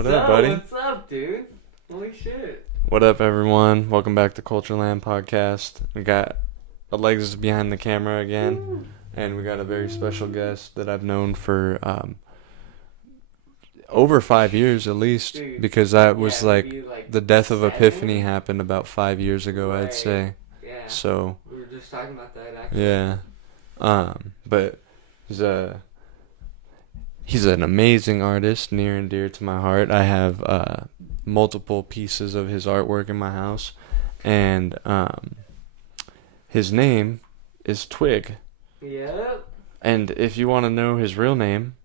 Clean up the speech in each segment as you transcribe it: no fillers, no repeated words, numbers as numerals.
What up, buddy? What's up, dude? Holy shit. What up, everyone? Welcome back to Culture Land Podcast. We got Alexis behind the camera again, and we got a very special guest that I've known for over 5 years at least, Dude, because that was maybe, the death of 7? Epiphany happened about 5 years ago, Right. I'd say. Yeah. So We were just talking about that, actually. yeah, but he's an amazing artist, near and dear to my heart. I have multiple pieces of his artwork in my house, and his name is Twig. Yep. And if you want to know his real name,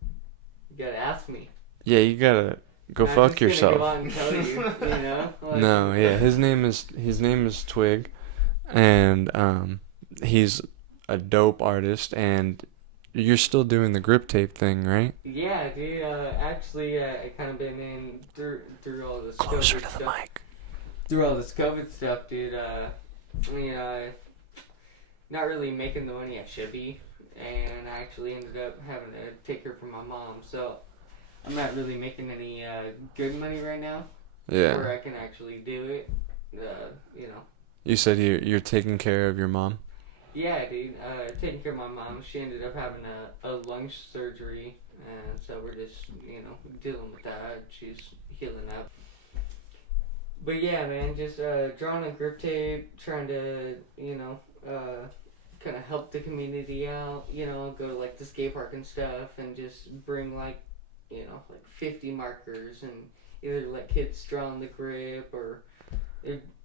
You gotta ask me. yeah, you gotta go I'm fuck just gonna yourself. go out and tell you, you know? Like, No, yeah, his name is Twig, and he's a dope artist, and you're still doing the grip tape thing, right? Yeah, dude. Actually, I kind of been in through all this Closer COVID to the stuff. mic. Through all this COVID stuff, dude. Not really making the money I should be, and I actually ended up having to take care for my mom. So I'm not really making any good money right now. Yeah. Where I can actually do it. You know. You said you're taking care of your mom? Yeah, dude. Taking care of my mom. She ended up having a lung surgery, and so we're just, dealing with that. She's healing up. But yeah, man, just drawing a grip tape, trying to, kind of help the community out. Go to like the skate park and stuff, and just bring like 50 markers, and either let kids draw on the grip or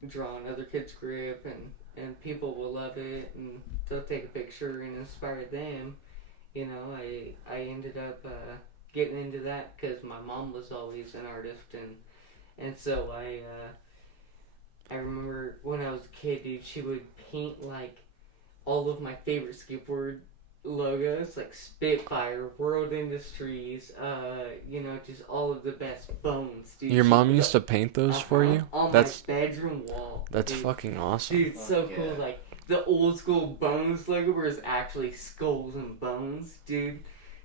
draw on other kids' grip, and people will love it, and they'll take a picture and inspire them. I ended up getting into that because my mom was always an artist, and so I remember when I was a kid, dude, she would paint like all of my favorite skateboard logos, like Spitfire, World Industries, just all of the best bones, dude. Your mom used to paint those for you? On That's my bedroom wall. that's dude. fucking awesome. Dude, it's so cool. Like the old school Bones logo where it's actually skulls and bones, dude.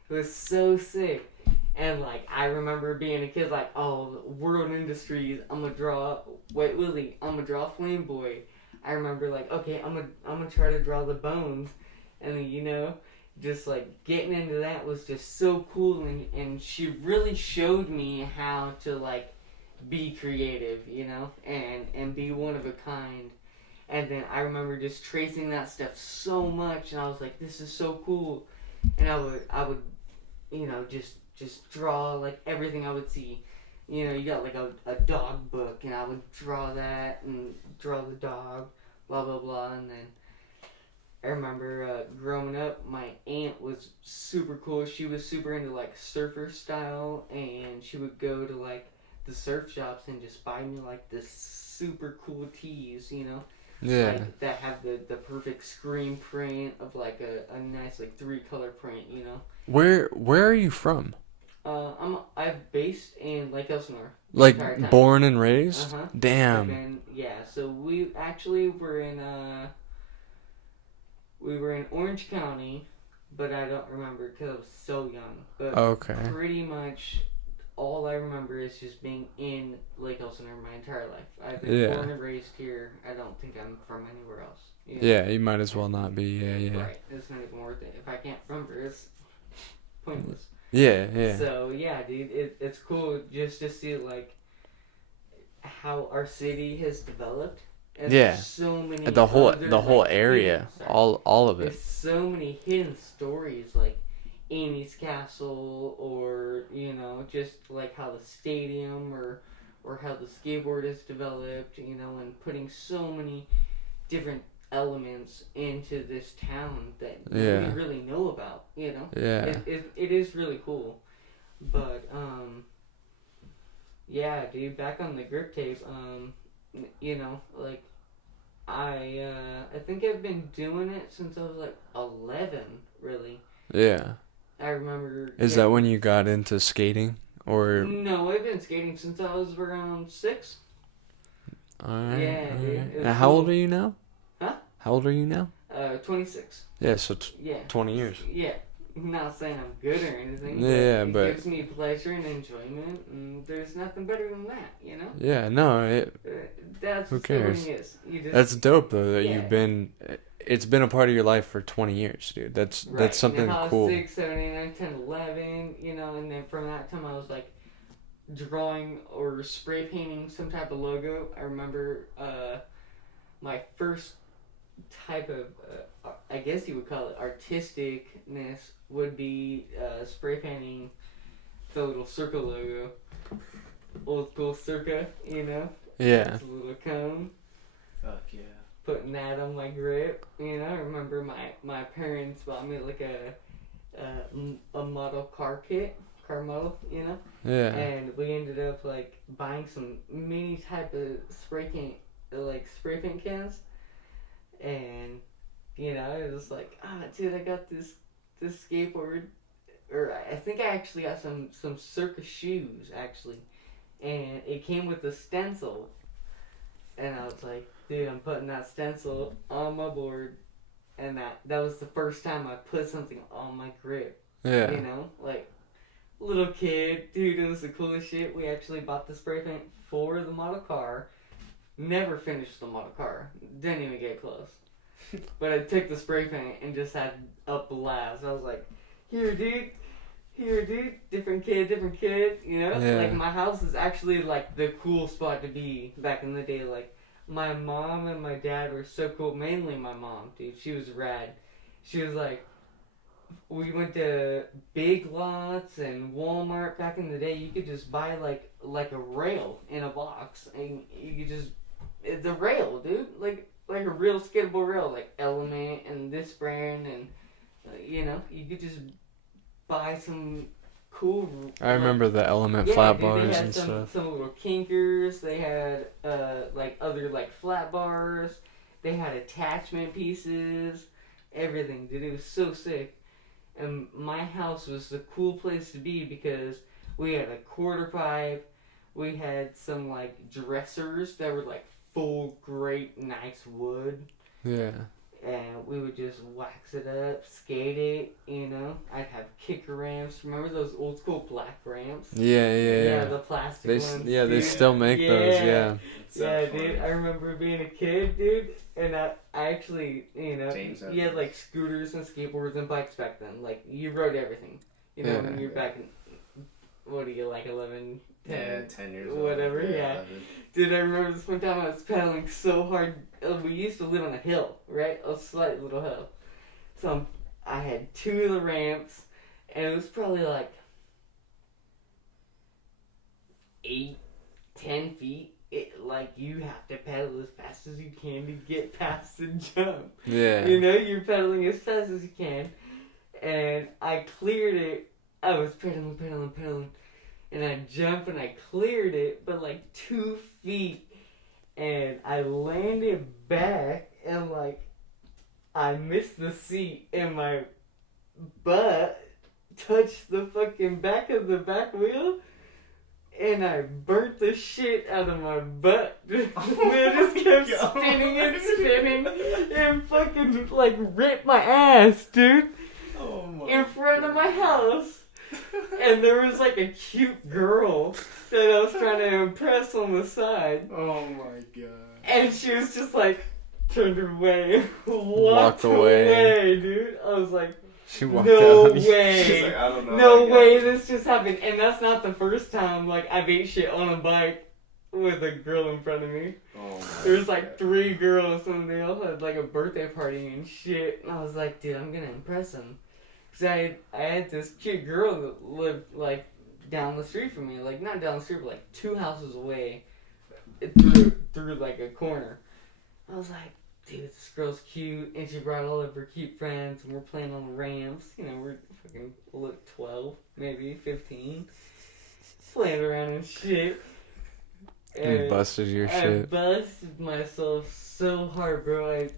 It was so sick. And like I remember being a kid, like, oh, World Industries, I'm gonna draw White Willie, I'm gonna draw Flame Boy. I remember like, okay, I'm gonna try to draw the bones, and then just like getting into that was just so cool, and she really showed me how to like be creative, and be one of a kind. And then I remember just tracing that stuff so much, and I was like, this is so cool. And I would just draw like everything I would see. You got like a dog book, and I would draw that and draw the dog, blah blah blah. And then I remember growing up, my aunt was super cool. She was super into like surfer style, and she would go to like the surf shops and just buy me like this super cool tees, Yeah. like, that have the perfect screen print of like a nice like 3-color print, Where are you from? I'm based in Lake Elsinore. Like born and raised? Uh-huh. Damn. And yeah, so we actually were in Orange County, but I don't remember because I was so young. But Okay. pretty much all I remember is just being in Lake Elsinore my entire life. I've been born and raised here. I don't think I'm from anywhere else. Yeah, you might as well not be. Yeah. Right. It's not even worth it. If I can't remember, it's pointless. Yeah. So yeah, dude, it's cool just to see like how our city has developed. And there's so many The whole like, area, all of it. There's so many hidden stories like Amy's Castle, or just like how the stadium or how the skateboard is developed, and putting so many different elements into this town that we really know about, Yeah. It is really cool. But yeah, dude, back on the grip tape, like I think I've been doing it since I was like 11, really. Yeah. I remember. Is that when you got into skating, or? No, I've been skating since I was around 6. Alright. Yeah, dude. And how old are you now? Huh? How old are you now? 26. Yeah, so 20 years. Yeah. not saying I'm good or anything. Yeah, but it gives me pleasure and enjoyment, and there's nothing better than that, you know. Yeah, no, That's who what cares? sibling is. You just, That's dope though that yeah. you've been. It's been a part of your life for 20 years, dude. That's something I was cool. 6, 7, 8, 9, 10, 11, you know, and then from that time I was like drawing or spray painting some type of logo. I remember my first type of, I guess you would call it artisticness, would be spray painting the little circle logo. Old school circa, you know? Yeah. It's a little cone. Fuck yeah. Putting that on my grip, you know? I remember my parents bought me like a model car model, you know? Yeah. And we ended up like buying some mini type of spray paint cans. And, you know, it was like, dude, I got this skateboard. Or I think I actually got some circus shoes, actually. And it came with a stencil. And I was like, dude, I'm putting that stencil on my board. And that was the first time I put something on my grip. Yeah. You know? Like, little kid. Dude, it was the coolest shit. We actually bought the spray paint for the model car. Never finished the model car. Didn't even get close. But I took the spray paint and just had a blast. I was like, here, dude, different kid, you know? Yeah. Like, my house is actually, like, the cool spot to be back in the day. Like, my mom and my dad were so cool. Mainly my mom, dude. She was rad. She was, like, we went to Big Lots and Walmart back in the day. You could just buy, like a rail in a box. And you could just... The rail, dude. Like a real skiddable rail. Like, Element and this brand and... you know, you could just... buy some cool. I remember the Element flat bars and stuff. Some little kinkers. They had like other like flat bars. They had attachment pieces. Everything, dude. It was so sick. And my house was the cool place to be because we had a quarter pipe. We had some like dressers that were like full, great, nice wood. Yeah. And we would just wax it up, skate it, you know. I'd have kicker ramps. Remember those old school black ramps? Yeah. The plastic ones. Yeah, they dude. still make those, yeah. Yeah, dude. I remember being a kid, dude. And I actually, you know, you had like scooters and skateboards and bikes back then. Like, you rode everything. You know, when you're back in, what are you, like 11, 10? Yeah, 10 years old. Whatever, yeah. Dude, I remember this one time I was pedaling so hard. We used to live on a hill, right? A slight little hill. So I had 2 of the ramps, and it was probably like 8, 10 feet. Like, you have to pedal as fast as you can to get past the jump. Yeah. You know, you're pedaling as fast as you can. And I cleared it. I was pedaling. And I jumped and I cleared it, but like 2 feet. And I landed back and like I missed the seat and my butt touched the fucking back of the back wheel. And I burnt the shit out of my butt. And it just kept spinning and fucking like ripped my ass, dude. Oh my in front of my house. And there was like a cute girl that I was trying to impress on the side. Oh my god. And she was just like turned away, walked away, dude. I was like, she walked no out. way. She's like, I don't know. No way this just happened. And that's not the first time like I've ate shit on a bike with a girl in front of me. Oh my There was like 3 girls and they all had like a birthday party and shit. And I was like, dude, I'm gonna impress them. Cause I had this cute girl that lived like down the street from me, like not down the street, but like 2 houses away, through like a corner. I was like, dude, this girl's cute, and she brought all of her cute friends, and we're playing on the ramps. You know, we're fucking 12, maybe 15, playing around and shit. And busted your I shit. busted myself so hard, bro. I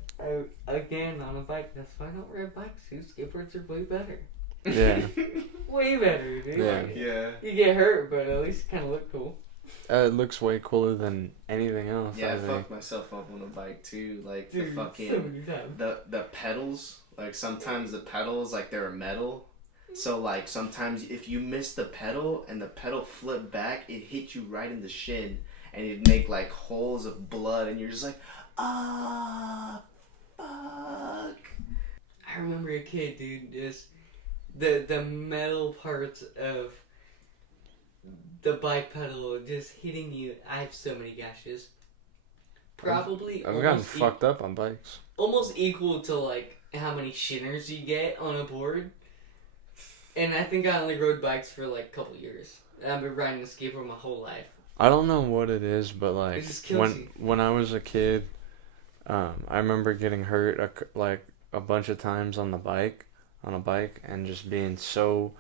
again on a bike. That's why I don't ride bikes, dude. Skateboards are way better. Yeah. Way better, dude. Yeah. Yeah. You get hurt, but at least kind of look cool. It looks way cooler than anything else. Yeah, I think. fucked myself up on a bike too. Like Dude, the fucking so many times. the pedals. Like sometimes the pedals, like they're metal, So like sometimes if you miss the pedal and the pedal flip back, it hit you right in the shin and it'd make like holes of blood and you're just like, ah, fuck. I remember a kid, dude, just the metal parts of the bike pedal just hitting you. I have so many gashes. Probably I've gotten fucked up on bikes. almost equal to like how many shinners you get on a board. And I think I only rode bikes for like a couple years. I've been riding a skateboard my whole life. I don't know what it is, but like It just kills you. when I was a kid, I remember getting hurt like a bunch of times on a bike, and just being so.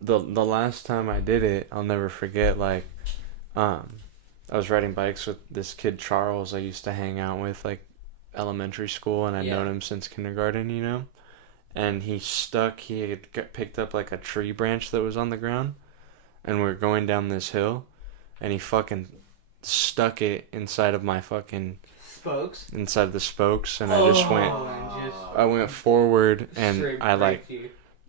The last time I did it, I'll never forget. Like, I was riding bikes with this kid Charles I used to hang out with like elementary school, and I'd known him since kindergarten, you know. And he had picked up like a tree branch that was on the ground, and we were going down this hill, and he fucking stuck it inside of my fucking spokes, inside the spokes, and I went forward, and I like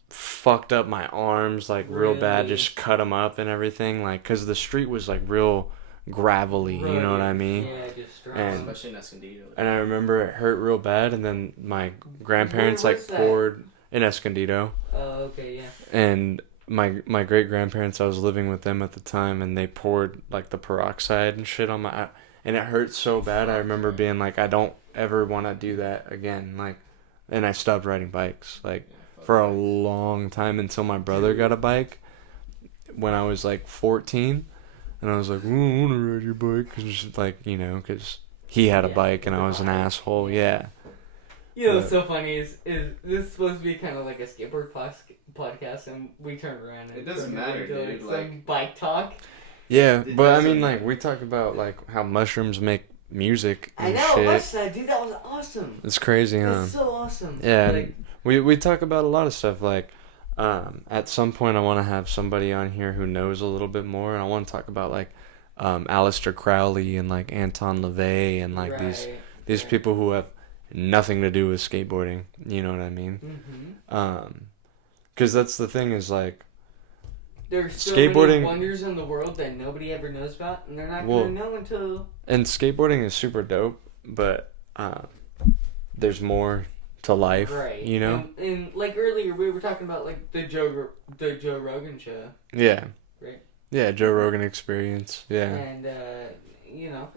fucked up my arms like real bad, just cut them up and everything, like because the street was like real gravelly, you know what I mean? Yeah, just strong. Especially in Escondido. And I remember it hurt real bad, and then my grandparents like poured in Escondido. Oh, okay, yeah. And my great grandparents, I was living with them at the time, and they poured like the peroxide and shit on my, and it hurt so bad. I remember being like, I don't ever want to do that again. Like, and I stopped riding bikes like for a long time until my brother got a bike when I was like 14. And I was like, I want to ride your bike, cause like, you know, because he had a bike and I was an asshole, yeah. You know what's so funny is this is supposed to be kind of like a skateboard podcast, and we turn around and it doesn't matter, dude. Like bike talk. Yeah, but I mean, like, we talk about like how mushrooms make music and I know, shit. watch that, dude. That was awesome. It's crazy, huh? It's so awesome. Yeah, like, we talk about a lot of stuff. Like, at some point, I want to have somebody on here who knows a little bit more, and I want to talk about like Aleister Crowley and like Anton LaVey and like these people who have nothing to do with skateboarding. You know what I mean? Mm-hmm. Because that's the thing is like, there's so skateboarding, many wonders in the world that nobody ever knows about, and they're not gonna know until. And skateboarding is super dope, but there's more to life, right? You know. And like earlier, we were talking about like the Joe Rogan show. Yeah. Right. Yeah, Joe Rogan Experience. Yeah. And you know,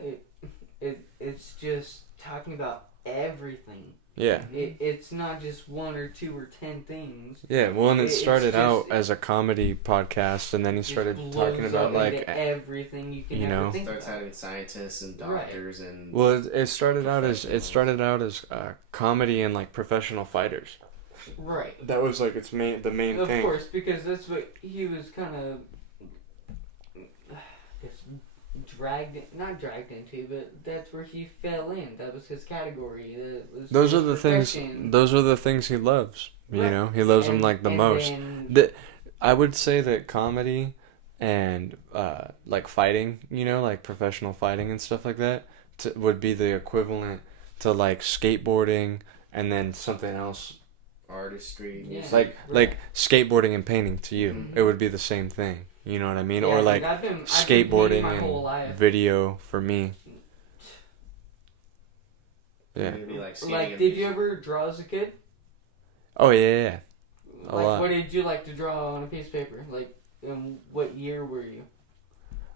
it's just talking about everything. Yeah. It's not just one or two or 10 things. Yeah, well, and it started out as a comedy podcast, and then he started talking about like everything you can think starts about. having scientists and doctors and. Well, it started out as comedy and like professional fighters. Right. That was like the main thing. Of course, because that's what he was kind of, not dragged into, but that's where he fell in. That was his category. Those are the things he loves. You know, he loves them like the most. I would say that comedy and like fighting, you know, like professional fighting and stuff like that, would be the equivalent to like skateboarding and then something else. Artistry. Yeah. Like skateboarding and painting to you. Mm-hmm. It would be the same thing. You know what I mean? Yeah, or like I've been skateboarding and video for me. Yeah. Like, did you ever draw as a kid? Oh yeah. A like, lot. what did you like to draw on a piece of paper? Like, in what year were you?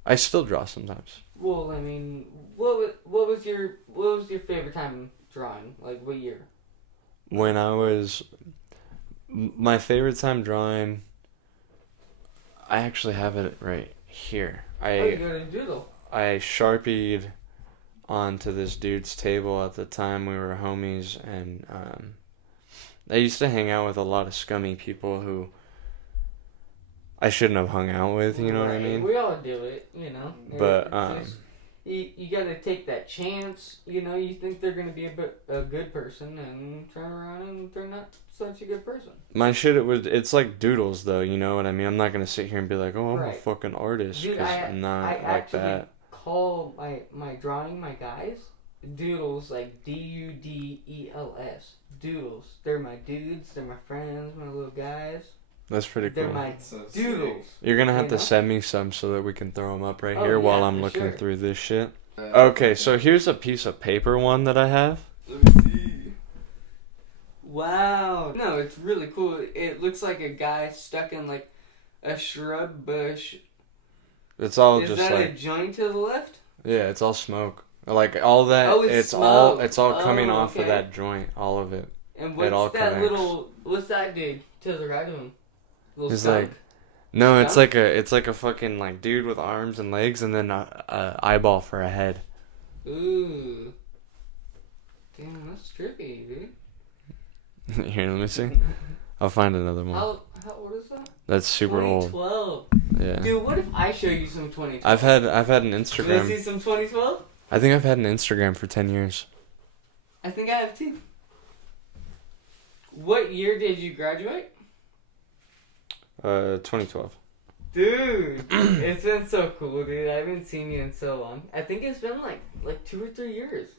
I still draw sometimes. Well, I mean, what was your favorite time drawing? Like, what year? When I was my favorite time drawing, I actually have it right here. You got a doodle. I Sharpied onto this dude's table at the time. We were homies, and I used to hang out with a lot of scummy people who I shouldn't have hung out with, you know what I mean? We all do it, you know. But you gotta take that chance, you know. You think they're gonna be a good person, and turn around and they're not such a good person. My shit, it's like doodles, though, you know what I mean? I'm not gonna sit here and be like, oh, I'm a fucking artist, because I'm not like that. I call my drawing, my guys, doodles, like Dudeels. Doodles. They're my dudes, they're my friends, my little guys. That's pretty They're cool. my So doodles. You're gonna have You to know? send me some so that we can throw them up right Oh, here while yeah, I'm for looking sure. through this shit. sick. Okay, so here's a piece of paper one that I have. Let me see. Wow. No, it's really cool. It looks like a guy stuck in like a shrub bush. It's all Is just that a like joint to the left? yeah, it's all smoke. Like all that, Oh, it's smoke. it's all coming Oh, off of okay. that joint, all of it. And It all what's that connects. little? What's that dude to the right of him? Little It's skunk? like no, it's Skunk? like a fucking like dude with arms and legs and then a eyeball for a head. Ooh. Damn, that's trippy, dude. Here, let me see. I'll find another one. How old is that? That's super old. 2012. Yeah. Dude, what if I show you some 2012? I've had an Let's see Instagram. some 2012? I think I've had an Instagram for 10 years. I think I have too. What year did you graduate? 2012. Dude, it's been so cool, dude. I haven't seen you in so long. I think it's been like 2 or 3 years.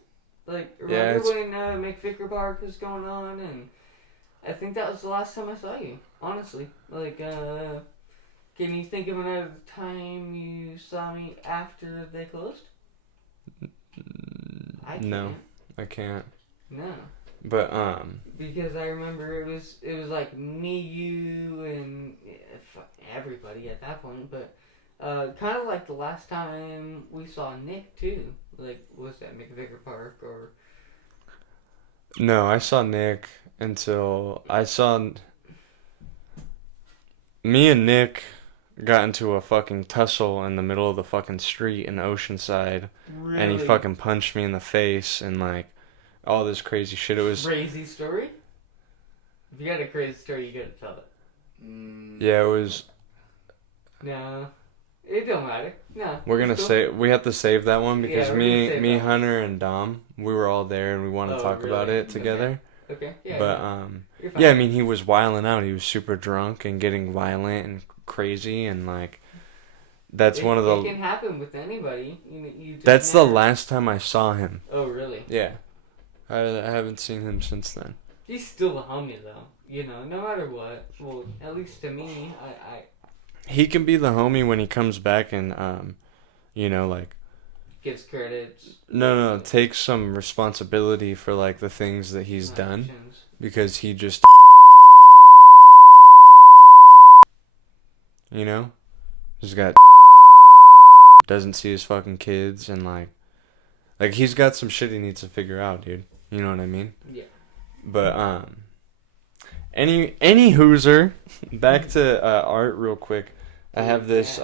Like, Yeah, remember it's- when McVicker Park was going on, and I think that was the last time I saw you. Honestly, like, can you think of another time you saw me after they closed? I can't. No, I can't. No. But Because I remember it was like me, you, and everybody at that point. But kind of like the last time we saw Nick too. Like, was that McVicker Park or? no, I saw Nick until I saw. Me and Nick got into a fucking tussle in the middle of the fucking street in Oceanside, Really? and he fucking punched me in the face and like all this crazy shit. It was Crazy story. If you got a crazy story, you gotta tell it. yeah, it was. No, it don't matter. No. We're gonna it's cool. say we have to save that one because Yeah, we're gonna save me, that one. Hunter, and Dom, we were all there and we want to Oh, talk about really? it together. Okay. Yeah. But you're fine. yeah, I mean he was wilding out. He was super drunk and getting violent and crazy and like that's one of It the. can happen with anybody. You just That's the never- last time I saw him. Oh really? Yeah, I haven't seen him since then. He's still a homie though. You know, no matter what. Well, at least to me, I He can be the homie when he comes back and you know like gives credits. no takes some responsibility for like the things that he's not done actions. because he just you know just got doesn't see his fucking kids and like he's got some shit he needs to figure out, dude. You know what I mean? Yeah. But any hooser, back to art real quick. I have this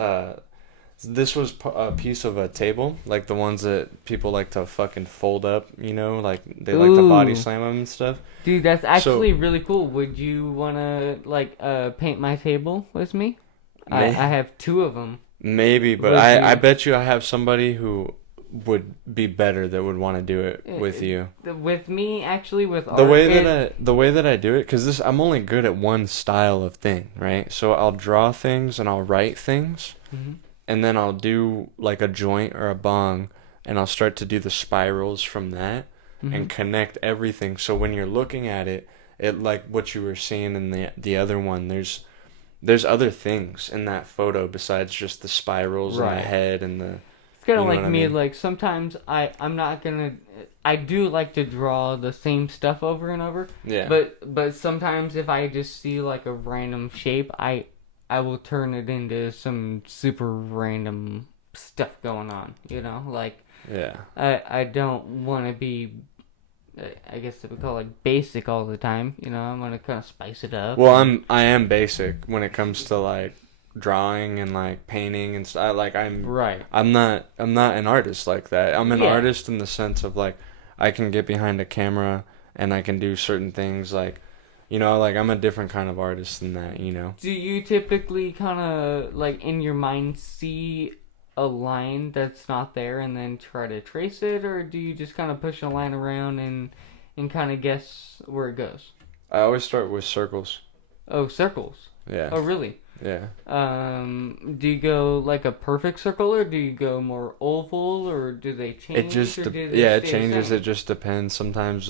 this was a piece of a table, like the ones that people like to fucking fold up, you know, like they like to body Ooh. slam them and stuff. Dude, that's actually really cool. Would you wanna like paint my table with me? I May- have 2 of them. Maybe, but Would I you- bet you I have somebody who would be better that would want to do it with you. With me, actually, with art. The way that I do it, because I'm only good at one style of thing, right? So I'll draw things and I'll write things, Mhm. and then I'll do like a joint or a bong, and I'll start to do the spirals from that and connect everything. So when you're looking at it, it like what you were seeing in the other one. There's other things in that photo besides just the spirals and the Right. head and the. It's kind You of know like what I me. mean? Like sometimes I'm not gonna. I do like to draw the same stuff over and over. Yeah. But sometimes if I just see like a random shape, I will turn it into some super random stuff going on. You know, like Yeah. I don't want to be. I guess we call it basic all the time. You know, I'm gonna kind of spice it up. Well, I am basic when it comes to like drawing and like painting and stuff. Like right. I'm not an artist like that. I'm an Yeah. artist in the sense of like I can get behind a camera and I can do certain things like, you know, like I'm a different kind of artist than that, you know. Do you typically kind of like in your mind see a line that's not there and then try to trace it, or do you just kind of push a line around and kind of guess where it goes? I always start with circles. Oh, circles. Yeah. Oh, really? Yeah. Do you go like a perfect circle, or do you go more oval, or do they change? It just or do they yeah, it stay the changes. same? It just depends. Sometimes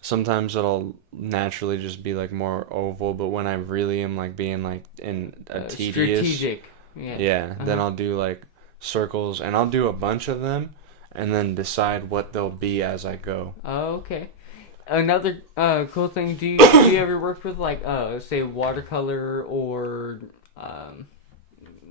Sometimes it'll naturally just be like more oval, but when I really am like being like in a tedious, strategic. Yeah. yeah, then I'll do like circles, and I'll do a bunch of them, and then decide what they'll be as I go. Oh, okay. Another cool thing. Do you ever work with like say watercolor or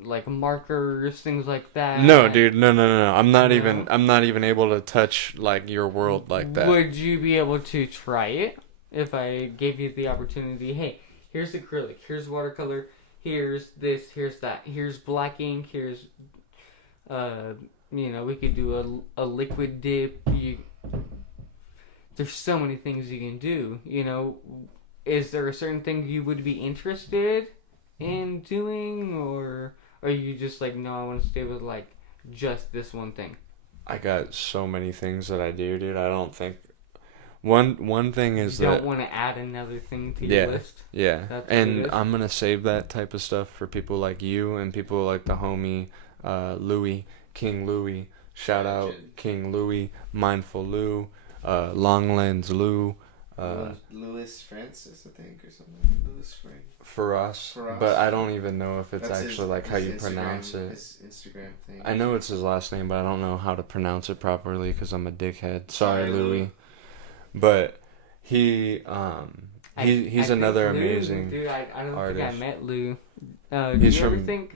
like markers, things like that? No, dude, no. I'm not No? even able to touch like your world like that. Would you be able to try it if I gave you the opportunity? Hey, here's acrylic, here's watercolor, here's this, here's that, here's black ink, here's we could do a liquid dip. There's so many things you can do. Is there a certain thing you would be interested in doing, or are you just like, no, I want to stay with like just this one thing? I got so many things that I do, dude. I don't think one thing is You that don't want to add another thing to your list. yeah, That's and what it is. I'm gonna save that type of stuff for people like you and people like the homie Louis, King Louis. Shout out King Louis, Mindful Lou, Long Lens Lou. Louis Francis, I think, or something. Louis Frank. For us, For but us. I don't even know if it's That's actually like how you pronounce it. His Instagram thing. I know it's his last name, but I don't know how to pronounce it properly because I'm a dickhead. Sorry, Louis. But he's another Lou, amazing dude. I don't artist. think I met Lou.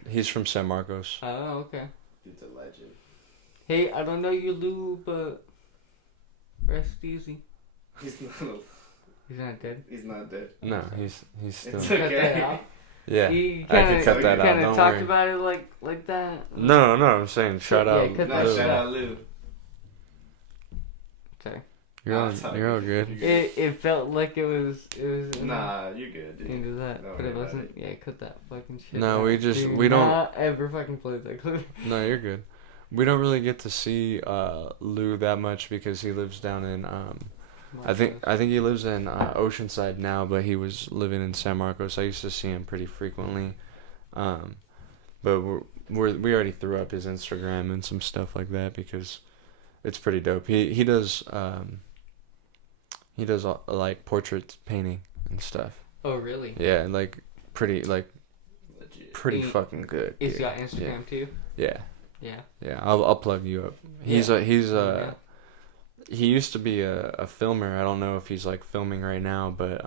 He's from San Marcos. Oh, okay. Dude's a legend. Hey, I don't know you, Lou, but rest easy. He's not dead. He's not dead. No, he's still. It's Cut that okay. out. Yeah, You I can cut that out. kind of Don't talked worry. about it like that. No, I'm saying shout Yeah, out. cut No, that shout out. out Lou. Sorry. You're all good. It felt like it was. Nah, you're good, dude. Into that, Don't but it worry about wasn't. Yeah, cut that fucking shit. No, out. we just- Do we don't- not ever fucking play that clip. No, you're good. We don't really get to see Lou that much because he lives down in I think he lives in Oceanside now, but he was living in San Marcos. I used to see him pretty frequently, but we already threw up his Instagram and some stuff like that because it's pretty dope. He does like portrait painting and stuff. Oh really? Yeah, like pretty Legit. pretty He- fucking good. Is dude. he on Instagram too? Yeah, Yeah. yeah. I'll plug you up. He's Yeah. he used to be a filmer. I don't know if he's like filming right now, but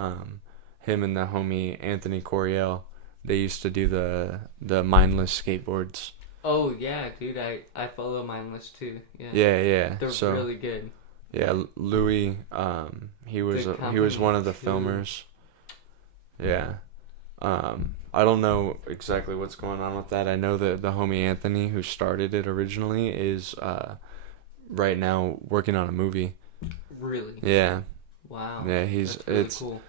him and the homie Anthony Coriel, they used to do the mindless skateboards. Oh yeah, dude. I follow Mindless too. Yeah. Yeah. They're So really good. yeah, Louis, he was The he was one of the company, too. filmers. Yeah. I don't know exactly what's going on with that. I know that the homie Anthony, who started it originally, is right now working on a movie. Really. Yeah. Wow. Yeah, That's really cool.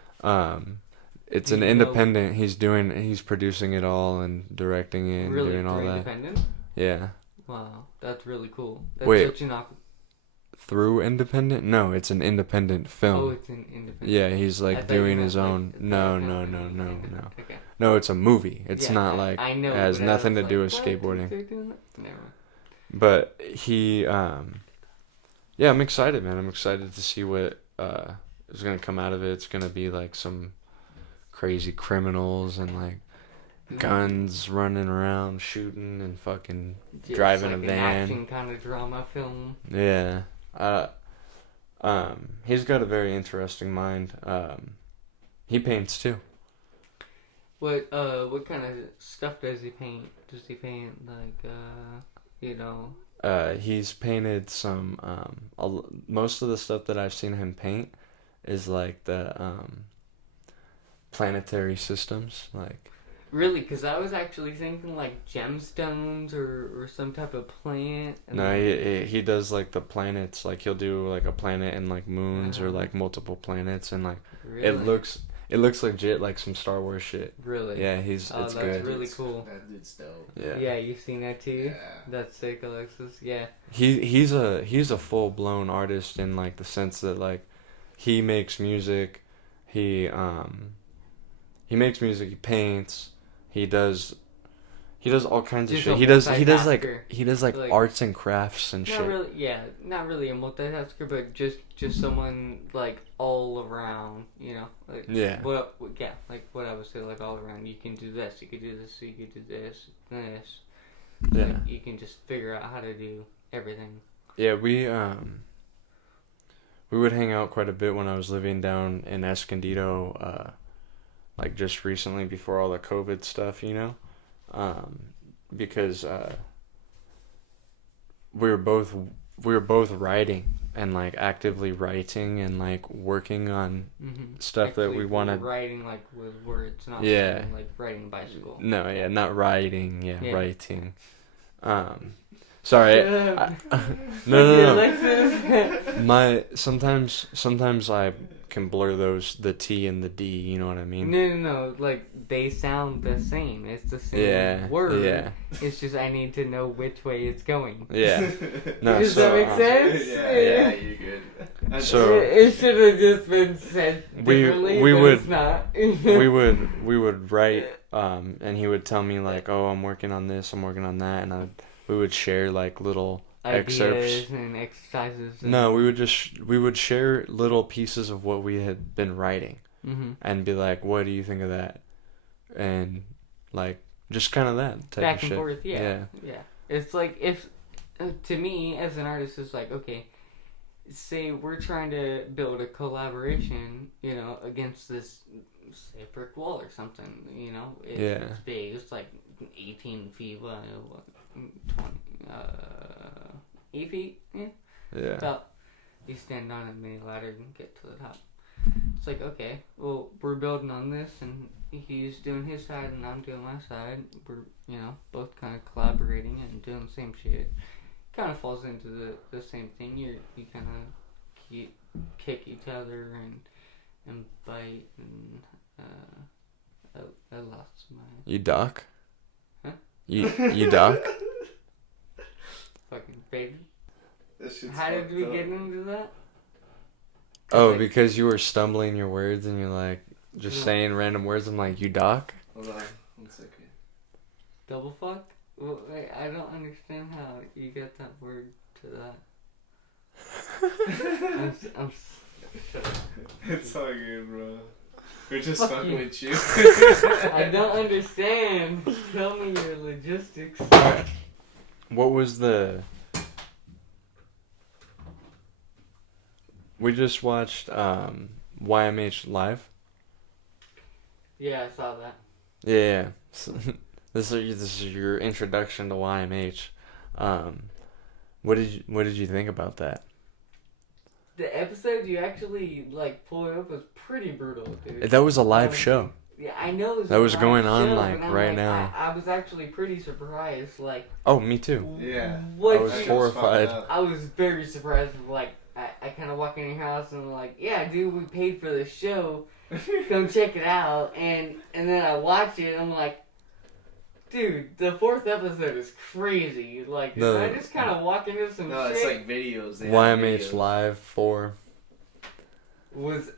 It's Did an you know- independent. He's producing it all and directing it and Really, doing all they're that. independent. Yeah. Wow, that's really cool. That's Wait. such an Through independent? No, it's an independent film. Oh, it's an independent. Yeah, he's I like thought you doing meant, his like, own. it's No. like a company. Okay. No, it's a movie. It's Yeah, not like I know. it has but I nothing to was do like, with what? skateboarding. They're doing that? Never mind. But he yeah, I'm excited, man. I'm excited to see what is gonna come out of it. It's gonna be like some crazy criminals and like guns running around shooting and fucking Yeah, driving it's like a an van. action kind of drama film. Yeah. He's got a very interesting mind. He paints too. What kind of stuff does he paint? Does he paint like He's painted some most of the stuff that I've seen him paint is like the planetary systems, like Really? Because I was actually thinking like gemstones or some type of plant. And no, he does like the planets, like he'll do like a planet and like moons or like multiple planets, and like really? it looks legit like some Star Wars shit. Really? Yeah, Oh, it's that's good. really cool. That dude's dope. Yeah. Yeah, you've seen that too? Yeah. That's sick, Alexis. Yeah. He's a full blown artist in like the sense that like he makes music, he makes music, he paints, he He does all kinds of Just shit. a He does multitasker. like arts and crafts and shit. Not really a multitasker, but just someone like all around, you know. Like, Yeah. like what I would say, like all around. You can do this, you could do this, you could do this. Yeah. Like, you can just figure out how to do everything. Yeah, we would hang out quite a bit when I was living down in Escondido, like just recently before all the COVID stuff, you know, because we were both writing and like actively writing and like working on stuff Actually, that we wanted. Writing like with words, not like riding a bicycle. No, yeah, not writing. Yeah, Yeah. writing. Sorry. No. Sometimes I can blur the T and the D. You know what I mean? No. Like they sound the same. It's the same word. Yeah. It's just I need to know which way it's going. Yeah. No. Does that make sense? Yeah, you're good. So it should have just been said differently. we but would it's not. we would write and he would tell me like, oh, I'm working on this, I'm working on that, and we would share like little excerpts Ideas and exercises. And No, we would share little pieces of what we had been writing and be like, what do you think of that? And like just kind of that type back of and shit. forth. Yeah. It's like if to me as an artist, it's like, okay, say we're trying to build a collaboration, you know, against this, say, a brick wall or something, you know. It's big. It's like 18 feet, 8 feet, yeah. About, you stand on a mini ladder and get to the top. It's like, okay, well, we're building on this, and he's doing his side, and I'm doing my side. We're, you know, both kind of collaborating and doing the same shit. Kind of falls into the same thing. You kind of kick each other and bite, and I lost my... You duck? Huh? You duck? Fucking baby. How did we get into that? Oh, like, because you were stumbling your words and you're like just saying random words. I'm like, you duck? Hold on, 1 second. Double fuck? Well, wait, I don't understand how you got that word to that. It's all good, bro. We're just Fuck fucking you. with you. I don't understand. Tell me your logistics. What was the... We just watched YMH live. Yeah, I saw that. Yeah. So, this is your introduction to YMH. What did you think about that? The episode you actually like pulled up was pretty brutal, dude. That was a live show. Yeah, I know. That was going on like right now. I was actually pretty surprised. Like. Oh, me too. Yeah. What I was horrified. I was very surprised. Like, I kind of walk in your house and I'm like, yeah, dude, we paid for the show. Come check it out. And then I watch it and I'm like, dude, the 4th episode is crazy. Like, did I just kind of walk into some shit? No, it's like videos. They YMH videos. Live 4. Was...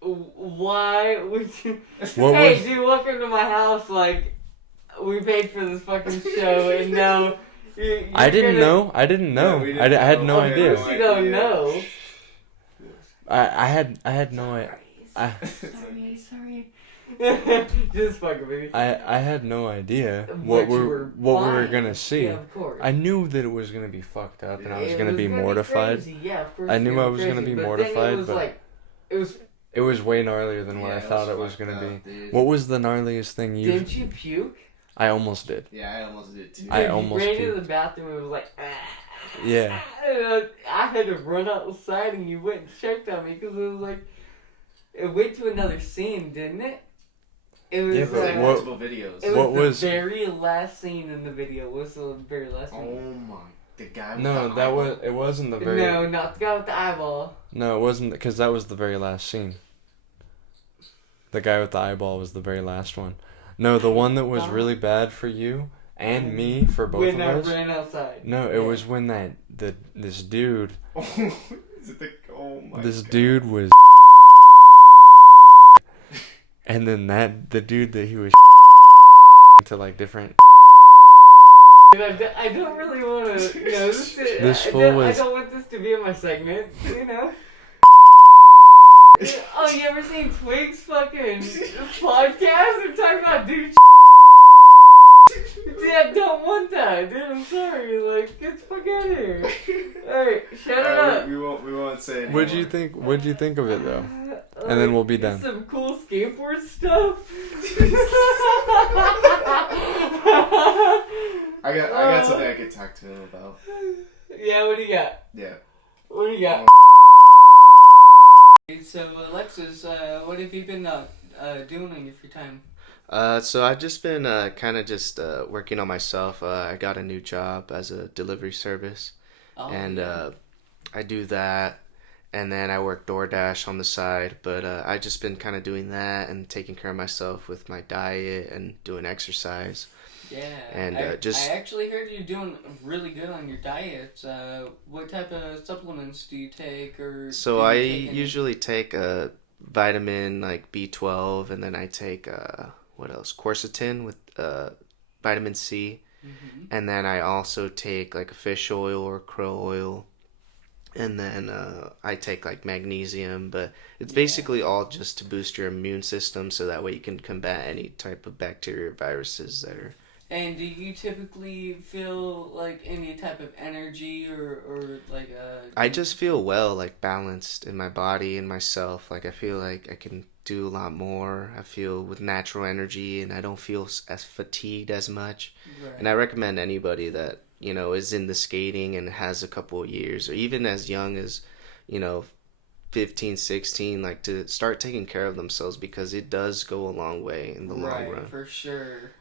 Why would you... What dude, welcome to my house. Like, we paid for this fucking show and now... I didn't know. I had no idea. Of course you don't know. I had no idea. Sorry. Just fucking baby. I had no idea what we were gonna see. Yeah, of course. I knew that it was gonna be fucked up and I was gonna be gonna mortified. Be yeah, of course. I knew I was gonna be mortified, but but it was. it was way gnarlier than what I thought it was gonna be. Dude. What was the gnarliest thing you? Didn't you puke? I almost did. Yeah, I almost did too. I almost ran puked. to the bathroom and was like, Yeah. I had to run outside and you went and checked on me because it was like, it went to another scene, didn't it? It was But like multiple videos. It what was the very last scene in the video. Was the very last scene? Oh my! The guy. With No, the that eyeball. was. It wasn't the very. No, not the guy with the eyeball. No, it wasn't because that was the very last scene. The guy with the eyeball was the very last one. No, the one that was really bad for you and me, for both when of us. When I ran outside. No, it was when this dude. Is it the? Oh my! This God. dude was. And then the dude that he was into like different. I don't really want to. You know, This I fool was. don't want this to be in my segment. You know. Oh, you ever seen Twig's fucking podcast? They're talking about dude. Dude, I don't want that, dude. I'm sorry. Like, get the fuck out of here. Alright, shut it up. We won't say anymore. What'd you think of it though? And then we'll be done. Some cool skateboard stuff. I got something I could talk to him about. Yeah, what do you got? Yeah. What do you got? So, Alexis, what have you been doing in your free time? So I've just been kind of just working on myself. I got a new job as a delivery service, and I do that, and then I work DoorDash on the side. But I just been kind of doing that and taking care of myself with my diet and doing exercise. Yeah, and I actually heard you're doing really good on your diet. What type of supplements do you take, or so I usually take a vitamin like B12, and then I take what else? Quercetin with vitamin C, and then I also take like a fish oil or krill oil, and then I take like magnesium. But it's basically all just to boost your immune system, so that way you can combat any type of bacteria or viruses that are. And do you typically feel like any type of energy or like I just feel well, like balanced in my body and myself. Like I feel like I can do a lot more. I feel with natural energy, and I don't feel as fatigued as much. Right. And I recommend anybody that, you know, is in the skating and has a couple of years, or even as young as, you know, 15, 16, like to start taking care of themselves, because it does go a long way in the long run. Right, for sure.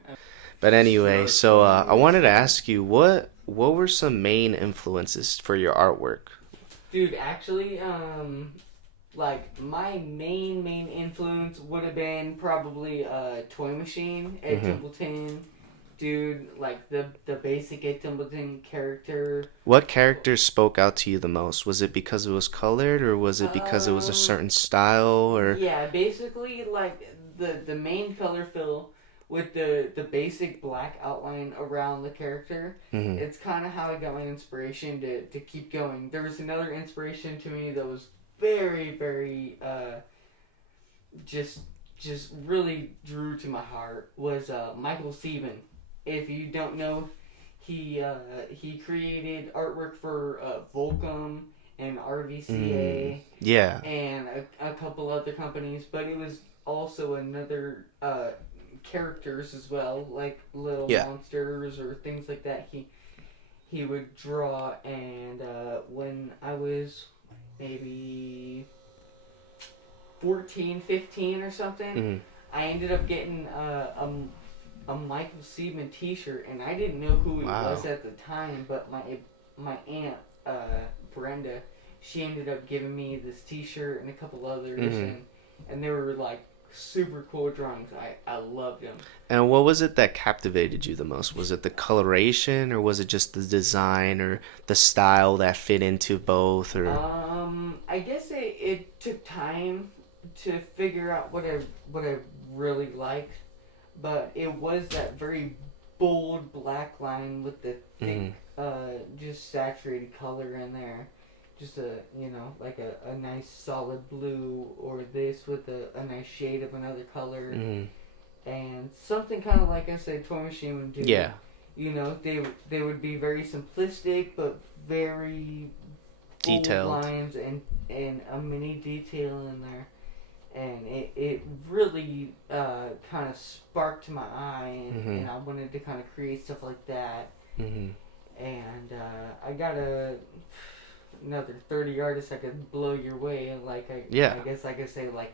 But anyway, so I wanted to ask you, what were some main influences for your artwork? Dude, actually, like my main influence would have been probably Toy Machine at Templeton. Dude, like the basic at Templeton character. What character spoke out to you the most? Was it because it was colored, or was it because it was a certain style, or? Yeah, basically like the main color fill with the basic black outline around the character. It's kind of how I got my inspiration to keep going. There was another inspiration to me that was very just really drew to my heart, was Michael Seaman. If you don't know, he created artwork for Volcom and RVCA and a couple other companies, but it was also another characters as well, like little monsters or things like that. He would draw, and when I was maybe 14, 15 or something, I ended up getting a Michael Seaman t-shirt, and I didn't know who he was at the time, but my aunt Brenda, she ended up giving me this t-shirt and a couple others, and they were like super cool drawings. I loved them. And what was it that captivated you the most? Was it the coloration, or was it just the design or the style that fit into both? Or I guess it took time to figure out what I really liked, but it was that very bold black line with the thick just saturated color in there. Just like a nice solid blue, or this with a nice shade of another color. And something kind of like I said, Toy Machine would do. Yeah. You know, they would be very simplistic, but very detailed lines and a mini detail in there. And it really kind of sparked my eye, and I wanted to kind of create stuff like that. And I got another 30 artists I could blow your way. Like I guess I could say like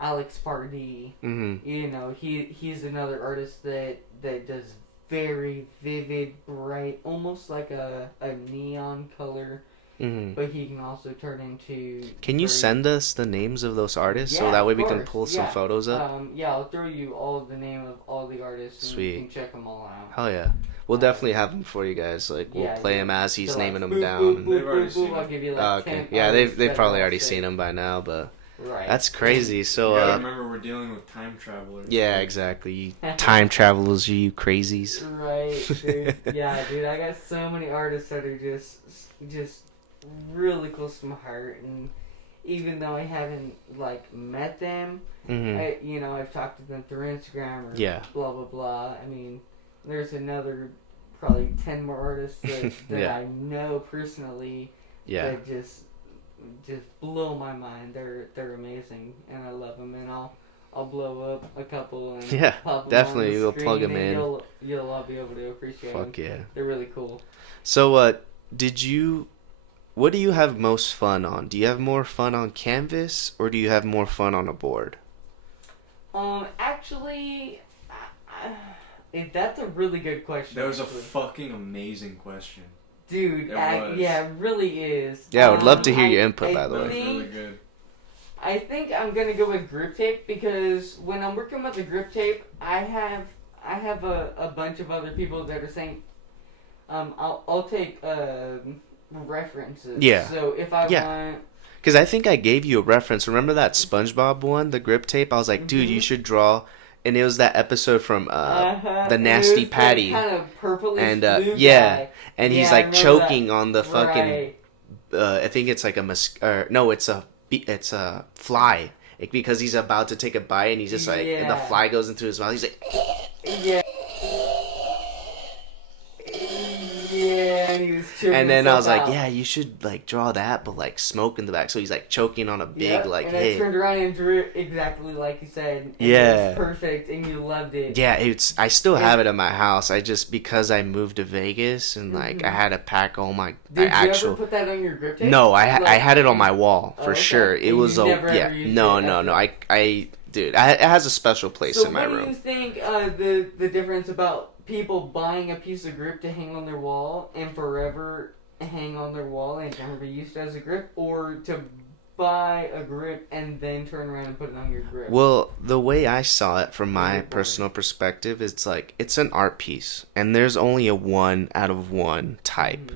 Alex Pardee. You know, he's another artist that does very vivid, bright, almost like a neon color. But he can also turn into. Can you send us the names of those artists so that way we can pull some photos up? I'll throw you all of the name of all the artists. And you can check them all out. Hell yeah. We'll definitely have them for you guys. Like we'll play him as he's naming them down. I'll give you like 10 Yeah, they've probably already seen them by now, but Right. That's crazy. So, You gotta remember we're dealing with time travelers. yeah, exactly. You time travelers, you crazies. Right, dude. Yeah, dude. I got so many artists that are just really close to my heart, and even though I haven't like met them, I've talked to them through Instagram or blah blah blah. I mean, there's another probably 10 more artists that I know personally that just blow my mind. They're amazing, and I love them, and I'll blow up a couple and pop them definitely. on the We'll screen, plug them and in. You'll all be able to appreciate them. Fuck yeah. They're really cool. So, what do you have most fun on? Do you have more fun on canvas, or do you have more fun on a board? Actually, that's a really good question. That was a fucking amazing question. Dude, yeah, it really is. Yeah, I would love to hear your input, by the way. That was really good. I think I'm gonna go with grip tape because when I'm working with the grip tape, I have a bunch of other people that are saying, I'll take references. Yeah. So if I want. Because I think I gave you a reference. Remember that SpongeBob one, the grip tape? I was like, dude, you should draw. And it was that episode from the Nasty Patty. Kind of purplish and blue yeah, guy. and he's like choking on the fucking. I think it's like it's a fly because he's about to take a bite and he's just like and the fly goes into his mouth. He's like. Yeah. Yeah, and he was choking. And then I was like, yeah, you should like draw that, but like smoke in the back. So he's like choking on a big like and hit. I turned around and drew it exactly like you said. And yeah, it was perfect, and you loved it. Yeah, I still have it at my house. I just because I moved to Vegas and like I had to pack all my Did you ever put that on your grip tape? No, I had it on my wall for sure. It and was no. Dude, it has a special place in my room. So what do you think the difference about people buying a piece of grip to hang on their wall and forever hang on their wall and never be used as a grip, or to buy a grip and then turn around and put it on your grip? Well, the way I saw it from my personal perspective, it's like it's an art piece and there's only a 1 out of 1 type.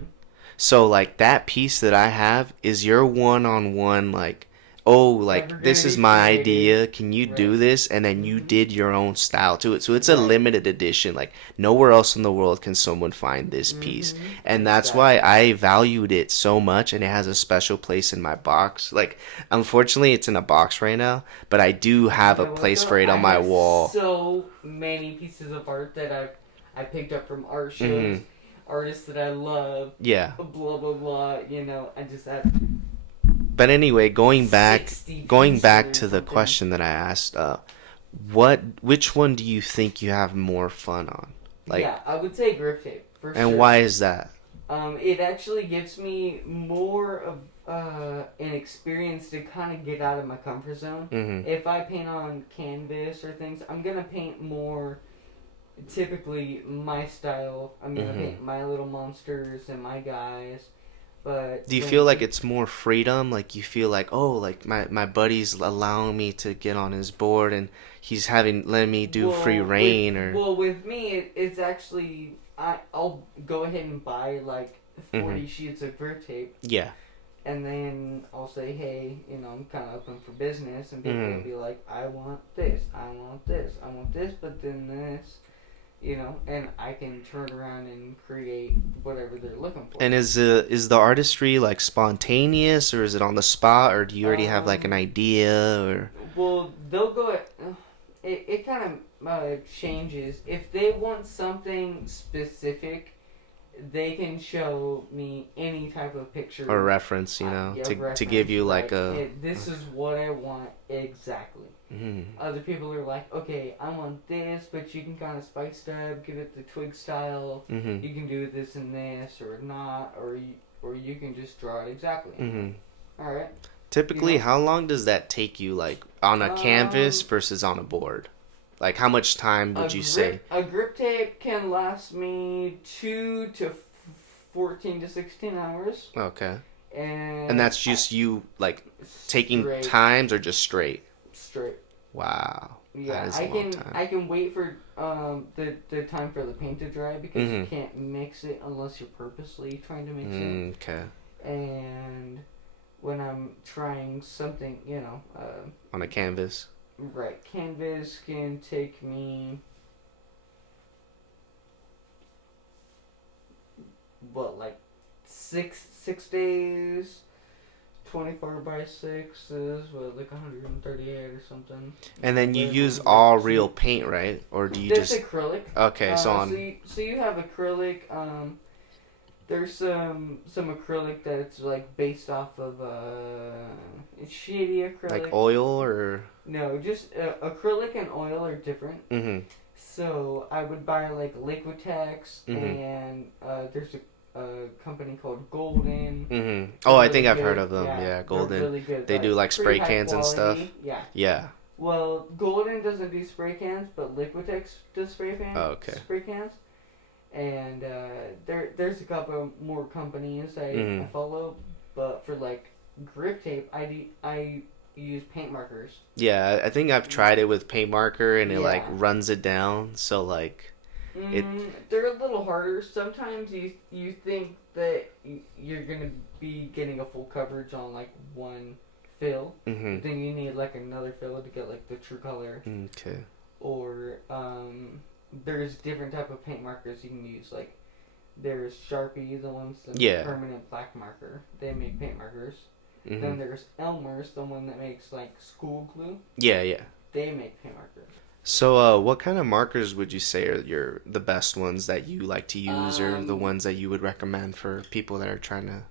So like that piece that I have is your one-on-one like, oh, like this is my idea, can you do this? And then you did your own style to it. So it's a limited edition. Like nowhere else in the world can someone find this piece. And that's why I valued it so much, and it has a special place in my box. Like unfortunately it's in a box right now, but I do have a place for it on my wall. So many pieces of art that I picked up from art shows, artists that I love. Yeah. Blah blah blah, I just have. But anyway, going back to the question that I asked, which one do you think you have more fun on? Like, yeah, I would say grip tape for sure. And why is that? It actually gives me more of an experience to kind of get out of my comfort zone. If I paint on canvas or things, I'm gonna paint more. Typically, my style. I'm gonna paint my little monsters and my guys. But do you feel like it's more freedom? Like you feel like, oh, like my buddy's allowing me to get on his board and he's letting me do free reign? With me, it's actually I'll go ahead and buy like 40 sheets of grip tape. Yeah. And then I'll say, hey, I'm kind of open for business, and people will be like, I want this, I want this, I want this, but then this. And I can turn around and create whatever they're looking for. And is the artistry like spontaneous, or is it on the spot, or do you already have like an idea, or? Well, they'll go. It kind of changes. If they want something specific, they can show me any type of picture or reference, to give you like this is what I want exactly. Other people are like, okay, I want this, but you can kind of spice it up, give it the Twig style. You can do this and this, or not, or you can just draw it exactly. All right. Typically, how long does that take you, like on a canvas versus on a board? Like, how much time would you say? A grip tape can last me 2 to 14 to 16 hours. Okay. And that's just you like taking times, or just straight? Straight. Wow. Yeah, I can wait for the time for the paint to dry, because you can't mix it unless you're purposely trying to mix it. Okay. And when I'm trying something, On a canvas. right. Canvas can take me, what, like 6 days. 24 by 6 is what, like 138 or something. And then you Whatever, use like, all real paint, right? Or do you that's just... acrylic. Okay, so on... So you have acrylic. There's some acrylic that's like based off of shady acrylic. Like oil or... No, just acrylic and oil are different. Mm-hmm. So I would buy like Liquitex, Mm-hmm. and there's a company called Golden. Mm-hmm. Oh, I think Really I've good. heard of them. Yeah, Yeah, Golden. they're really good. They do like spray pretty high cans and stuff. quality. Yeah. Yeah. Well, Golden doesn't do spray cans, but Liquitex does spray cans. Oh, okay. Spray cans. And there's a couple more companies I follow, but for like grip tape, I use paint markers. Yeah, I think I've tried it with paint marker and it like Yeah. runs it down. So like... They're a little harder. Sometimes you think that you're gonna be getting a full coverage on like one fill, Mm-hmm. but then you need like another fill to get like the true color. Okay. Or there's different type of paint markers you can use. Like there's Sharpie, the ones that make permanent black marker. They make paint markers. Mm-hmm. Then there's Elmer's, the one that makes like school glue. Yeah, yeah. They make paint markers. So, what kind of markers would you say are the best ones that you like to use, or the ones that you would recommend for people that are trying to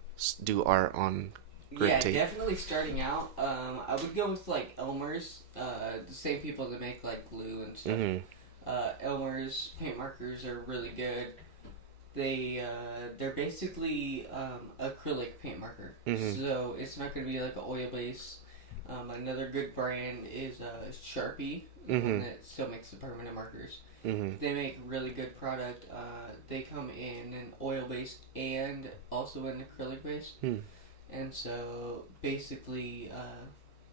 do art on grip tape? Yeah, definitely starting out. I would go with like Elmer's, the same people that make like glue and stuff. Mm-hmm. Elmer's paint markers are really good. They're basically acrylic paint marker, so it's not going to be like an oil base. Another good brand is Sharpie, one that still makes the permanent markers. They make really good product. They come in an oil based and also an acrylic based. And so basically,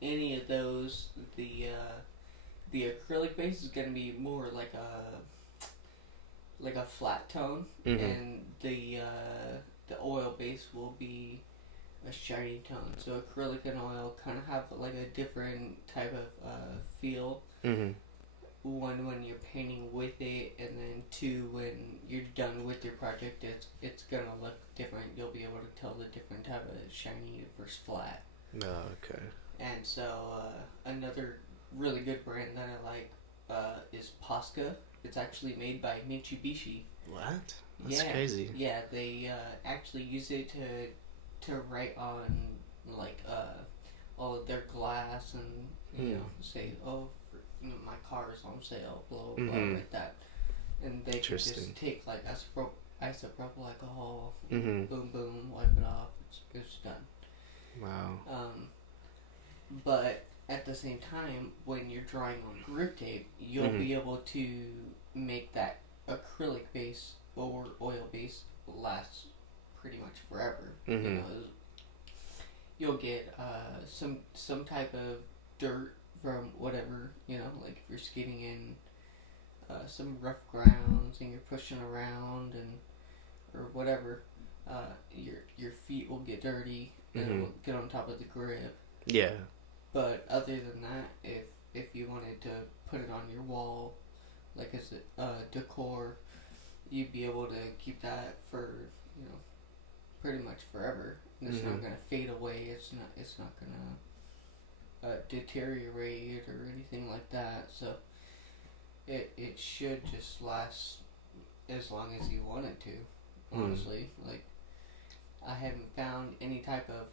any of those, the acrylic base is going to be more like a flat tone, and the oil base will be a shiny tone. So acrylic and oil kind of have like a different type of feel. One, when you're painting with it, and then two, when you're done with your project, it's gonna look different. You'll be able to tell the different type of shiny versus flat. Oh, okay. And so another really good brand that I like is Posca. It's actually made by Mitsubishi. What? That's crazy. Yeah, they actually use it to write on like all of their glass, and say, oh, my car is on sale, blah blah blah, like that. And they can just take like isopropyl alcohol, boom boom, wipe it off. It's done. Wow. But at the same time, when you're drawing on grip tape, you'll be able to make that acrylic base or oil base last pretty much forever. You know, you'll get some type of dirt from whatever, like if you're skating in some rough grounds and you're pushing around or whatever, your feet will get dirty and it will get on top of the grip. Yeah. But other than that, if you wanted to put it on your wall, like as a decor, you'd be able to keep that for pretty much forever. And it's not gonna fade away. It's not gonna deteriorate or anything like that. So it should just last as long as you want it to. Honestly, like I haven't found any type of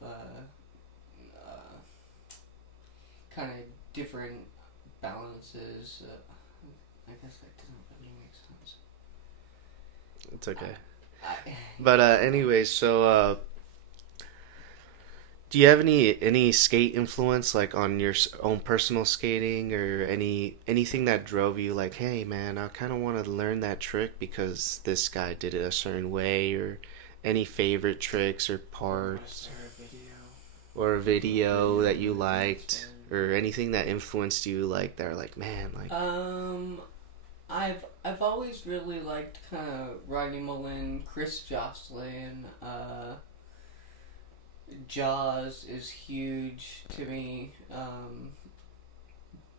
kind of different balances. I guess that doesn't really make sense. It's okay. But anyways, so do you have any skate influence, like on your own personal skating, or anything that drove you like, hey man, I kind of want to learn that trick because this guy did it a certain way, or any favorite tricks or parts, or a video that you liked, or anything that influenced you, like that are like, man, like I've always really liked kind of Rodney Mullen, Chris Jocelyn, Jaws is huge to me.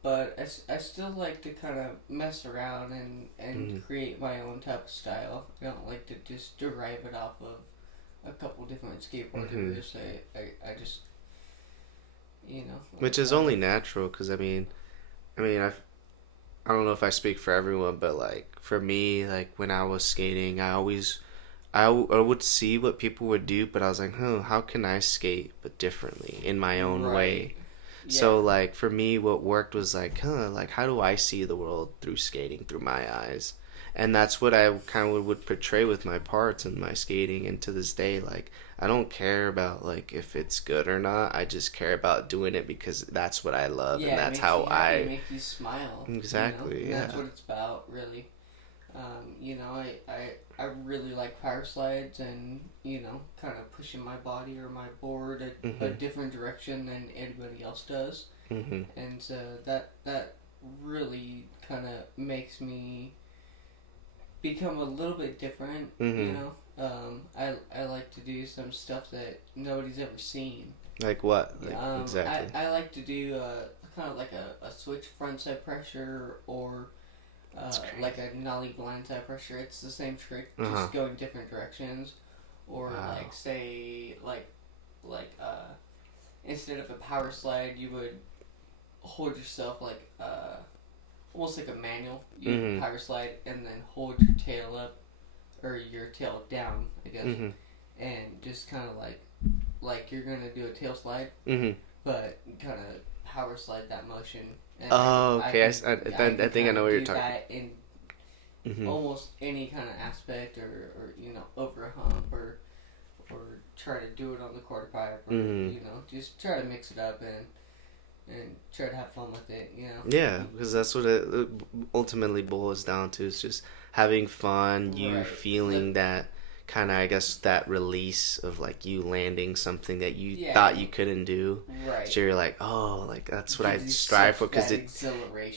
But I still like to kind of mess around and create my own type of style. I don't like to just derive it off of a couple different skateboarders. I just, Which is only natural, because I don't know if I speak for everyone, but like for me, like when I was skating, I would see what people would do, but I was like, how can I skate but differently in my own way? Yeah. So like for me, what worked was like, like how do I see the world through skating, through my eyes? And that's what I kind of would portray with my parts and my skating. And to this day, like I don't care about like if it's good or not. I just care about doing it because that's what I love, and that's how it makes you smile. Exactly. Yeah. That's what it's about, really. I really like power slides and, kind of pushing my body or my board a different direction than anybody else does. And so that really kind of makes me become a little bit different, I like to do some stuff that nobody's ever seen. Like what? Exactly. I like to do kind of like a switch frontside pressure or like a nollie blindside pressure. It's the same trick, just going different directions. Or like say like instead of a power slide, you would hold yourself like almost like a manual. You power slide and then hold your tail up or your tail down, I guess, and just kind of like you're gonna do a tail slide, but kind of power slide that motion. And okay. I think I know what you're talking. That in almost any kind of aspect, or over a hump, or try to do it on the quarter pipe, or just try to mix it up and try to have fun with it. Yeah, because that's what it ultimately boils down to. It's just having fun, you feeling that kind of, I guess, that release of like you landing something that you thought you couldn't do. Right. So you're like, oh, like that's what I strive for, because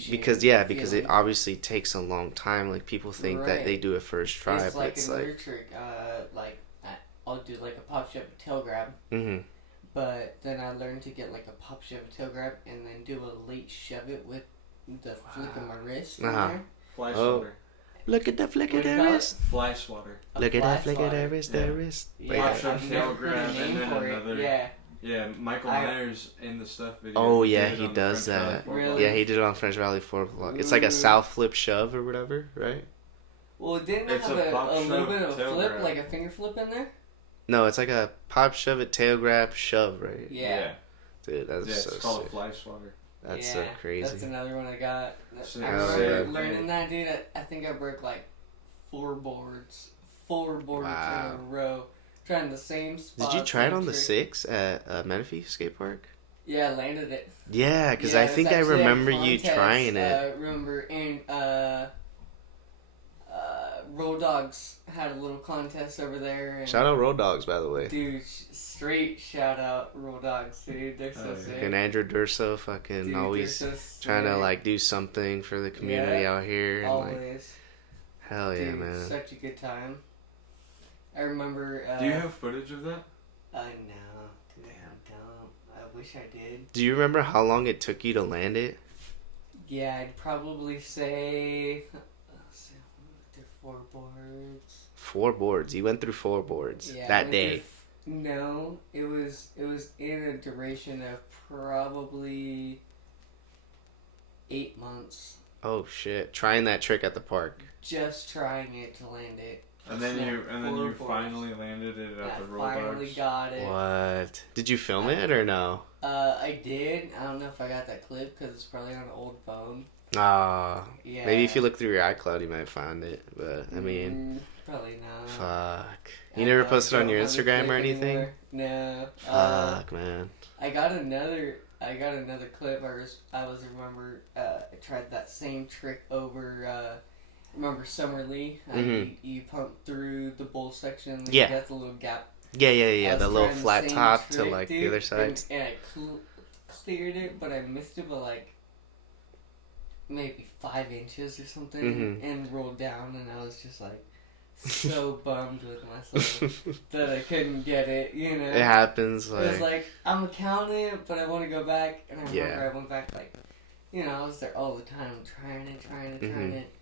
because it obviously takes a long time. Like people think that they do it first try, it's but like it's another like trick. I'll do like a pop shove tail grab. But then I learned to get like a pop shove tail grab and then do a late shove it with the flick of my wrist. Fly swatter. Look at the flick of the wrist. Fly swatter. Look at that flick of the wrist, the wrist. Pop shove tail grab and then another. Yeah. Yeah, Michael Myers in the stuff video. Oh yeah, he does that. Really? Yeah, he did it on French Valley 4 vlog. It's like a south flip shove or whatever, right? Well, didn't it have a little bit of a flip, like a finger flip in there? No, it's like a pop shove it, tail grab, shove, right? Yeah. Dude, that's so it's called sick. a fly swatter. That's so crazy. That's another one I got. So I remember learning that, dude. I think I broke like 4 boards in a row. Trying the same spot. Did you try it on the 6 at Menifee Skate Park? Yeah, I landed it. Yeah, because I think I remember you trying it. Remember, and Road Dogs had a little contest over there. And shout out Road Dogs, by the way. Dude, straight shout out Road Dogs, dude. They're so sick. And Andrew Durso fucking always trying to like do something for the community out here. And, always. Like, hell yeah, dude, man. Such a good time. I remember. Do you have footage of that? No, dude, I don't. I wish I did. Do you remember how long it took you to land it? Yeah, I'd probably say. Let's see, 4 boards. 4 boards. You went through 4 boards that day. No, it was in a duration of probably 8 months. Oh shit! Trying that trick at the park. Just trying it to land it. And then you finally landed it at the Road Dogs. I finally got it. What? Did you film it or no? I did. I don't know if I got that clip because it's probably on an old phone. Ah. Yeah. Maybe if you look through your iCloud, you might find it. But I mean. Probably not. Fuck. You never posted on your Instagram or anything? Anymore. No. Fuck, man. I got another clip. I remember. I tried that same trick over. Remember Summer Lee? You pump through the bowl section. And you got the little gap. Yeah. The little flat top to like the other side. And I cleared it, but I missed it by like maybe 5 inches or something, and rolled down. And I was just like, so bummed with myself that I couldn't get it, you know? It happens, It was like, I'm accounting, but I want to go back, and I remember I went back, like, you know, I was there all the time, trying it,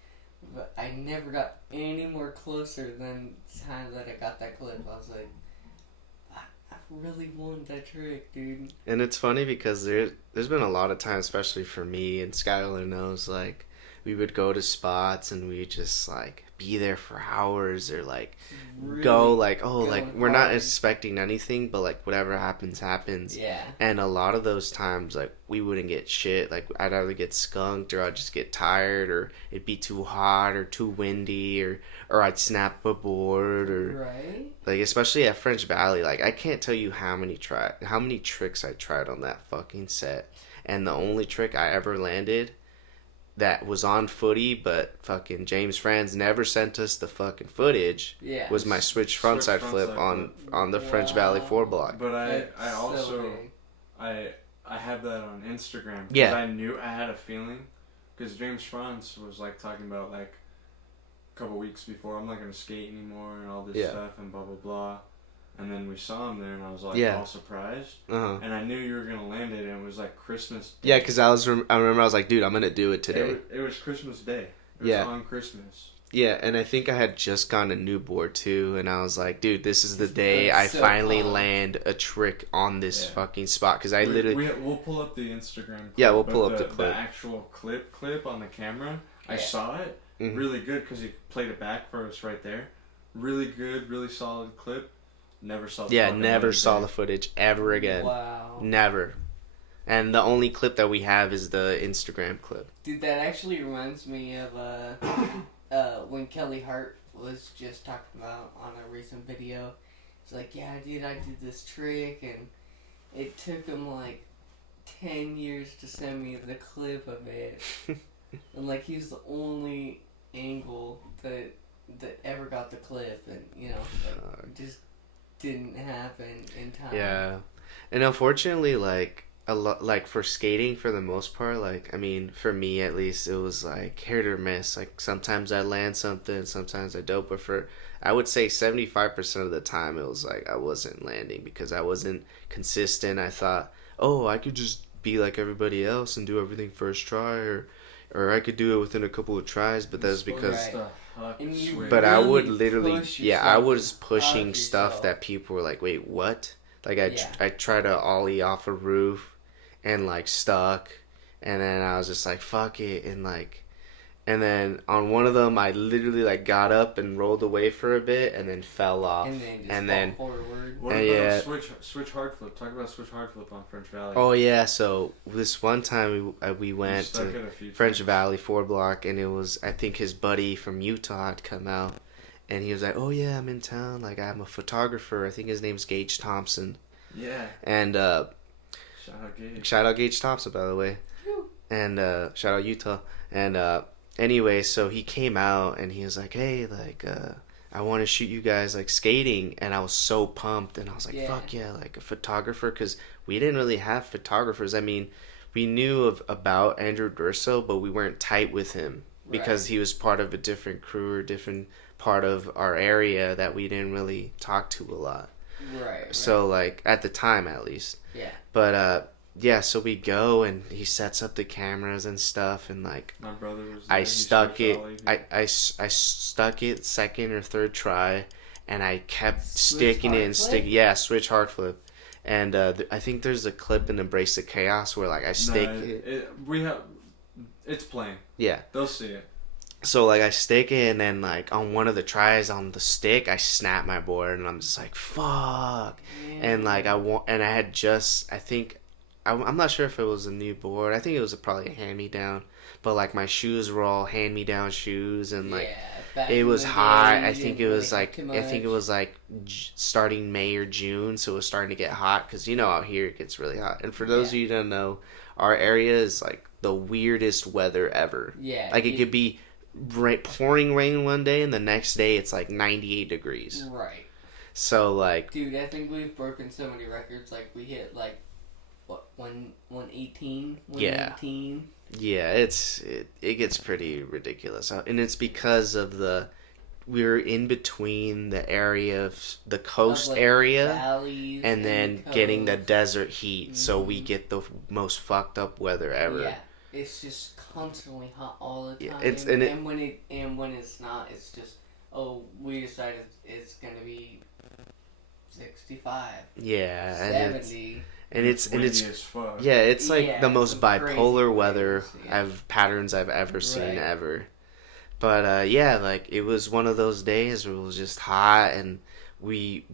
but I never got any more closer than the time that I got that clip. I was like, I really wanted that trick, dude. And it's funny because there's been a lot of times, especially for me, and Skylar knows, like, we would go to spots and we just, like, be there for hours or, like, Really go, like, oh, like, we're not hard. expecting anything, but, like, whatever happens, happens. Yeah. And a lot of those times, like, we wouldn't get shit. Like, I'd either get skunked or I'd just get tired or it'd be too hot or too windy or I'd snap a board or... Right? Like, especially at French Valley, like, I can't tell you how many tricks I tried on that fucking set. And the only trick I ever landed that was on footy, but fucking James Franz never sent us the fucking footage, was my switch frontside flip on the French Valley 4 block. But I So also, big. I have that on Instagram. Yeah. I knew, I had a feeling, because James Franz was, like, talking about, like, a couple weeks before, I'm not going to skate anymore and all this stuff and blah, blah, blah. And then we saw him there, and I was, like, all surprised. Uh-huh. And I knew you were going to land it, and it was, like, Christmas Day. Yeah, because I remember I was like, dude, I'm going to do it today. It was Christmas Day. It was on Christmas. Yeah, and I think I had just gotten a new board, too, and I was like, dude, this is the day That's I so finally fun. land a trick on this fucking spot. Because I literally... We'll pull up the Instagram clip. Yeah, we'll pull up but the clip. The actual clip on the camera, I Yeah. saw it. Mhm. Really good, because he played it back for us right there. Really good, really solid clip. Never saw the never saw the footage ever again. Wow. Never. And the only clip that we have is the Instagram clip. Dude, that actually reminds me of when Kelly Hart was just talking about on a recent video. He's like, yeah, dude, I did this trick, and it took him like 10 years to send me the clip of it. And like, he was the only angle that ever got the clip, and you know, like, it just didn't happen in time. Yeah. And unfortunately, like, like for skating for the most part, like, I mean, for me at least, it was like hit or miss. Like, sometimes I land something, sometimes I don't, but I would say 75% of the time it was like I wasn't landing because I wasn't consistent. I thought, oh, I could just be like everybody else and do everything first try, or I could do it within a couple of tries, but that's because... Right. But I would really literally, push I was yourself pushing out stuff yourself. that people were like, wait, what? Like, I Yeah. tried to ollie off a roof and, like, stuck. And then I was just like, fuck it. And then on one of them, I literally, like, got up and rolled away for a bit and then fell off. And then fall forward. What about yeah. switch hard flip? Talk about switch hard flip on French Valley. Oh, yeah. So this one time we went stuck to it a few French times. Valley 4 block, and it was, I think his buddy from Utah had come out. And he was like, oh, yeah, I'm in town. Like, I'm a photographer. I think his name's Gage Thompson. Yeah. And Shout out Gage. shout out Gage Thompson, by the way. And shout out Utah. And anyway, so he came out and he was like, hey, like, I want to shoot you guys, like, skating. And I was so pumped. And I was like, fuck yeah, like a photographer. Because we didn't really have photographers. I mean, we knew about Andrew Durso, but we weren't tight with him. Because he was part of a different crew or different part of our area that we didn't really talk to a lot. Right. So, like, at the time, at least. Yeah. But, yeah, so we go, and he sets up the cameras and stuff, and, like, My brother was there. I He stuck switched it, ollie. I stuck it second or third try, and I kept Switch sticking it hard and flip? switch hard flip. And I think there's a clip in Embrace the Chaos where, like, I stick It's playing. Yeah. They'll see it. So, like, I stick it, and then, like, on one of the tries on the stick, I snap my board, and I'm just like, fuck. And, like, I had just, I think, I'm not sure if it was a new board. I think it was probably a hand-me-down. But, like, my shoes were all hand-me-down shoes, and, like, it was hot. I think it was, like, starting May or June, so it was starting to get hot. Because, you know, out here it gets really hot. And for those of you who don't know, our area is, like, the weirdest weather ever. Yeah. Like, it could be pouring rain one day, and the next day it's like 98 degrees. Right. So, like, dude, I think we've broken so many records. Like, we hit, like, what, 118? 118? Yeah, it gets pretty ridiculous. And it's because of we're in between the area of the coast like, area valleys and then the getting the desert heat, so we get the most fucked up weather ever. Yeah, it's just constantly hot all the time. Yeah, and when it's not, it's just we decided it's gonna be 65. Yeah, 70. And it's as fuck. Yeah, it's like the most bipolar weather yeah. patterns I've ever seen ever. But yeah, like it was one of those days where it was just hot, and we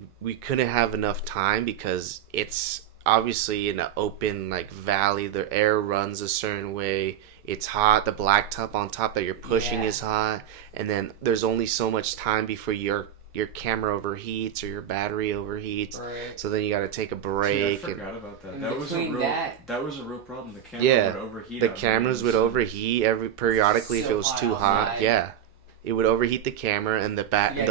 couldn't have enough time because it's obviously in an open like valley. The air runs a certain way. It's hot. The blacktop on top that you're pushing is hot, and then there's only so much time before your camera overheats or your battery overheats. Right. So then you got to take a break. See, I forgot about that. And That was a real problem. The camera would overheat. The cameras would overheat periodically if it was too hot. Yeah. It would overheat the camera and the battery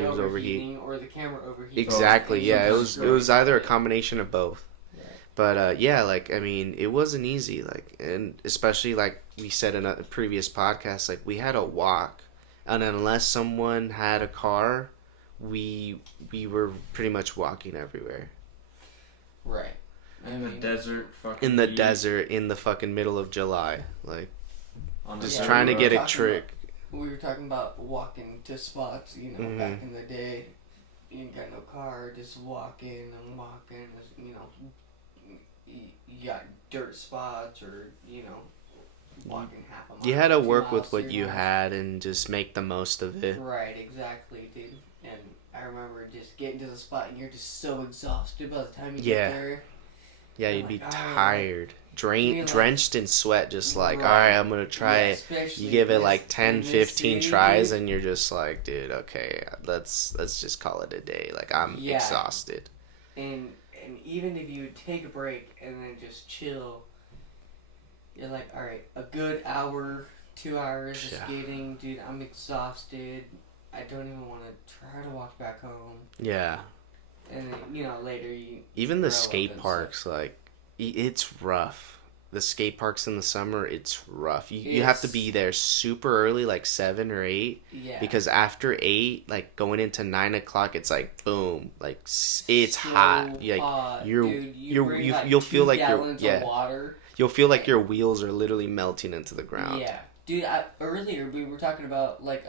was overheating. Or the camera overheating. Exactly. Yeah, it was either a combination of both. Right. But yeah, like I mean, it wasn't easy. Like, and especially like we said in a previous podcast, like we had to walk. And unless someone had a car, we were pretty much walking everywhere. Right. In the desert, fucking. In the desert, in the fucking middle of July, like just Yeah, trying to get a trick. We were talking about walking to spots, back in the day. You ain't got no car, just walking, you got dirt spots or, walking half a mile. You had to work 2 with miles, what 3 you miles. had and just make the most of it. Right, exactly, dude. And I remember just getting to the spot and you're just so exhausted by the time you get there. Yeah, You're you'd be like, tired, drenched in sweat, just like, Right. all right, I'm going to try it. You give it like 10, in this 15 city, tries dude. and you're just like, dude, okay, let's just call it a day. Like, I'm exhausted. And even if you would take a break and then just chill, you're like, all right, a good hour, 2 hours of skating, dude, I'm exhausted. I don't even want to try to walk back home. Yeah. And then, later you... Even the skate parks, like, it's rough. The skate parks in the summer, it's rough. You have to be there super early, like 7 or 8. Yeah. Because after 8, like, going into 9 o'clock, it's like, boom. Like, it's hot. Like, you'll feel like you're... Water. You'll feel like your wheels are literally melting into the ground. Yeah. Dude, earlier we were talking about, like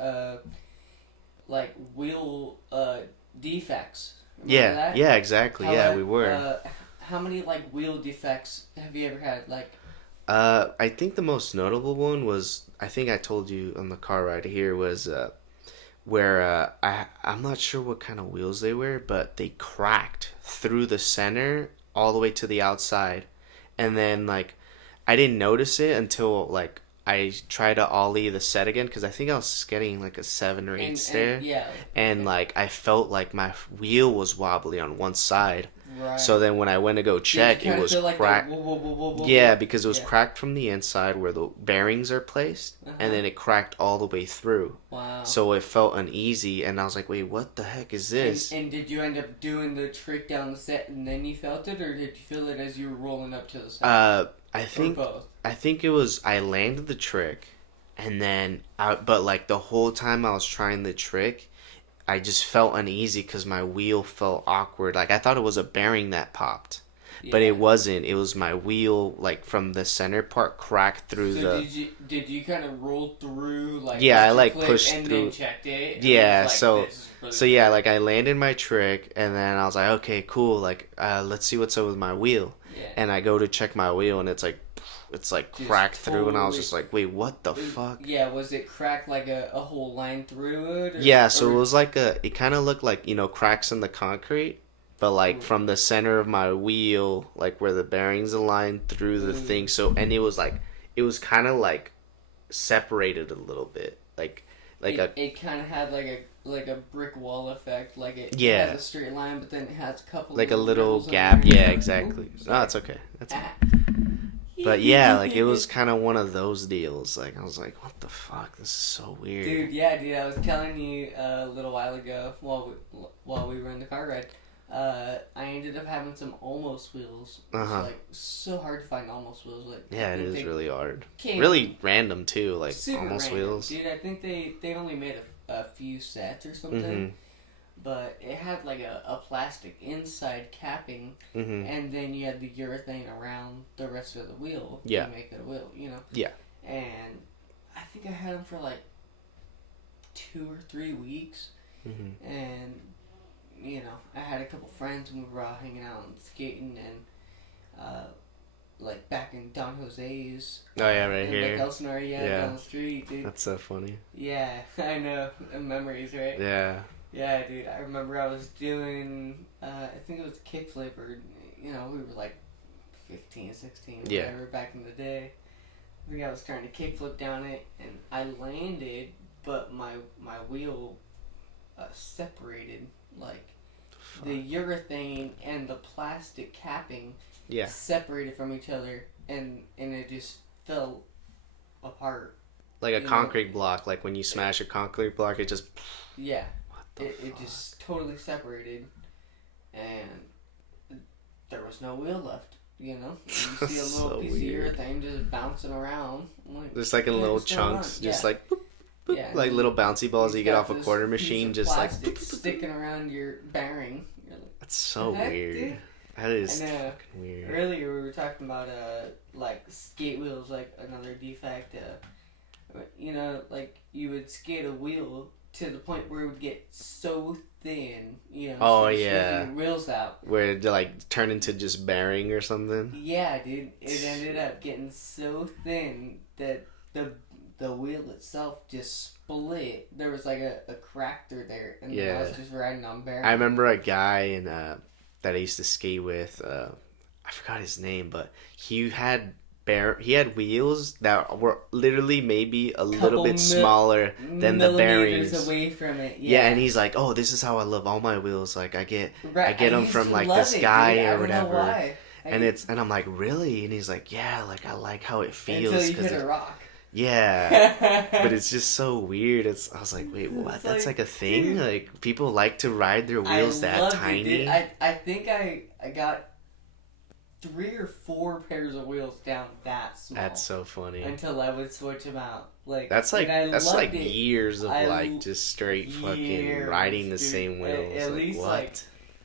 wheel defects. Remember that? Yeah, exactly. We were. How many, like, wheel defects have you ever had? Like, I think the most notable one was, I think I told you on the car ride here, was where I'm not sure what kind of wheels they were, but they cracked through the center all the way to the outside. And then, like, I didn't notice it until, like, I tried to ollie the set again, because I think I was getting, like, a 7 or 8 stair. And, like, I felt like my wheel was wobbly on one side. Right. So then when I went to go check, it was cracked. Yeah, because it was cracked from the inside where the bearings are placed, and then it cracked all the way through. Wow. So it felt uneasy, and I was like, wait, what the heck is this? And did you end up doing the trick down the set and then you felt it, or did you feel it as you were rolling up to the set? I think both. I think it was, I landed the trick, and then but like the whole time I was trying the trick, I just felt uneasy because my wheel felt awkward. Like, I thought it was a bearing that popped. Yeah. But it wasn't. It was my wheel, like, from the center part cracked through did you kind of roll through, like... Yeah, I, like, pushed and through. And then checked it? Yeah, like, so yeah, like, I landed my trick, and then I was like, okay, cool, like, let's see what's up with my wheel. Yeah. And I go to check my wheel, and it's like cracked through, and I was just like, wait, what the fuck? Yeah, was it cracked like a whole line through it? So it was like it kind of looked like, cracks in the concrete, but like from the center of my wheel, like where the bearings aligned through the thing. So, and it was kind of like separated a little bit, it kind of had like a brick wall effect, like it has a straight line, but then it has a couple like a little gap. Yeah, exactly. No, it's okay. That's But yeah, like, it was kind of one of those deals. Like, I was like, what the fuck? This is so weird. Dude, I was telling you a little while ago while we were in the car ride, I ended up having some almost wheels. It's like so hard to find almost wheels. Like, it is really hard. Really random too, like almost random. wheels. Dude, I think they only made a few sets or something. Mm-hmm. But it had like a plastic inside capping, Mm-hmm. and then you had the urethane around the rest of the wheel Yeah. to make it a wheel, you know? Yeah. And I think I had them for like 2 or 3 weeks, Mm-hmm. and, you know, I had a couple friends and we were all hanging out and skating, and, like back in Don Jose's. Oh, yeah, right in here. Lake Elsinore, Yeah. down the street, dude. That's so funny. Yeah, I know. Memories, right? Yeah. Yeah, dude. I remember I was doing, I think it was kickflip, or, you know, we were like 15, 16, Yeah. whatever, back in the day. I think I was trying to kickflip down it, and I landed, but my wheel separated. Like, the urethane and the plastic capping Yeah. separated from each other, and it just fell apart. Like a You know. concrete block. Like when you smash a concrete block, it just... Yeah. What the It fuck? just totally separated, and there was no wheel left. You know, you see a little So piece weird. of urethane just bouncing around. I'm like, Just like in "What little is going chunks. on?" Just Yeah. like... boop, boop, Yeah, like and little bouncy balls you you've get got off a this quarter piece machine. of Just like... plastic sticking around your bearing. You're like, That's so the heck, weird. dude? That is I know. fucking weird. Earlier we were talking about like skate wheels, like another defect. You know, like you would skate a wheel to the point where it would get so thin. You know, Oh, so you're yeah. swinging your wheels out. Where it like turn into just bearing or something. Yeah, dude. It ended up getting so thin that the wheel itself just split. There was like a crack through there, and then I was Yeah. just riding on bearing. I remember a guy in that I used to skate with. I forgot his name, but he had wheels that were literally maybe a little bit smaller than the millimeters bearings. away from it. Yeah, and he's like, "Oh, this is how I love all my wheels. Like I get them used from to like love this it, guy dude. I or don't know whatever." why. And I'm like, "Really?" And he's like, "Yeah, like I like how it feels." Until you 'cause hit a rock. yeah, but it's just so weird. I was like, wait, what? It's That's like, like a thing? dude, Like people like to ride their wheels I that loved tiny? It, dude. I think I got 3 or 4 pairs of wheels down that small. That's so funny. Until I would switch them out. Like That's like and I loved it. years of I like just straight fucking years, riding the dude. same wheels. At like, least what? like,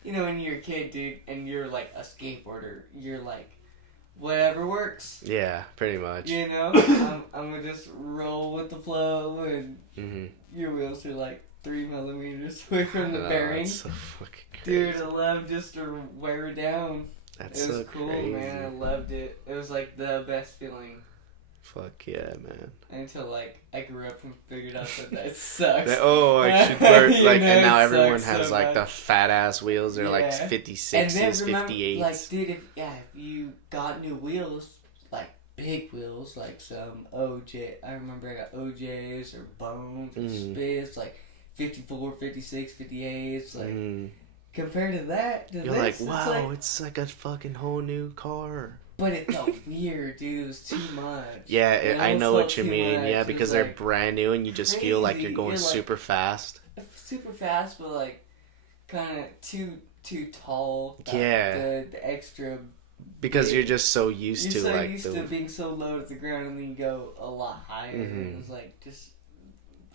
you know, when you're a kid, dude, and you're like a skateboarder, you're like, whatever works. Yeah, pretty much. You know, I'm gonna just roll with the flow, and Mm-hmm. your wheels are like 3 millimeters away from the bearing. That's so fucking crazy. Dude, I love just to wear it down. That's It was so cool, crazy. man. I loved it. It was like the best feeling Fuck yeah, man. until like I grew up and figured out that sucks. Like, oh, I should wear You like, know, and now it everyone sucks has so like the much. fat ass wheels. They're like Yeah. 56s, And then remember, 58s. like, dude, if you got new wheels, like big wheels, like some OJ. I remember I got OJs or Bones or Spits, like 54, 56, 58s, like. Compared to that, You're this, like, wow, it's like a fucking whole new car. But it felt weird, dude. It was too much. Yeah, It I know almost what you felt too mean. much. Yeah, It because was, they're like, brand new and you just feel like you're crazy. going You're, like, super fast. Super fast, but like kind of too tall. Yeah. The extra. Because big. you're just so used You're to so like used to being so low to the ground, and then you go a lot higher, and it was like just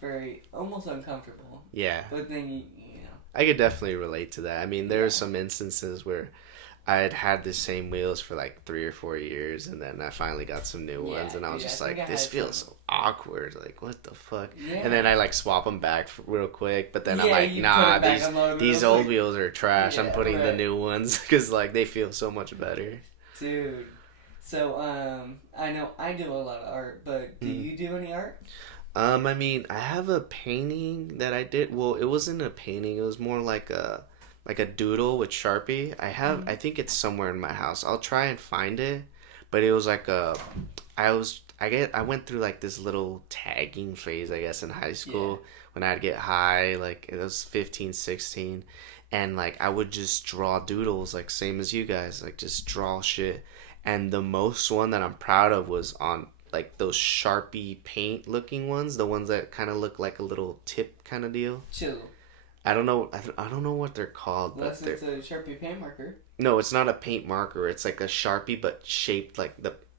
very almost uncomfortable. Yeah. But then you know. I could definitely relate to that. I mean, there were some instances where I had the same wheels for like 3 or 4 years, and then I finally got some new ones, and I was just like, this feels so awkward. Like, what the fuck? Yeah. And then I like swap them back real quick, but then I'm Yeah, like, you nah, put it back on the these real old quick. wheels are trash. I'm Yeah, putting the right. new ones because like they feel so much better. Dude. So I know I do a lot of art, but do you do any art? I mean, I have a painting that I did. Well, it wasn't a painting. It was more like a doodle with Sharpie. I think it's somewhere in my house. I'll try and find it. But it was like I went through like this little tagging phase, I guess, in high school when I'd get high. Like it was 15, 16, and like I would just draw doodles, like same as you guys, like just draw shit. And the most one that I'm proud of was on like those Sharpie paint looking ones, the ones that kind of look like a little tip kind of deal. Chill. I don't know what they're called, Unless but it's a Sharpie paint marker. no, it's not a paint marker. It's like a Sharpie, but shaped like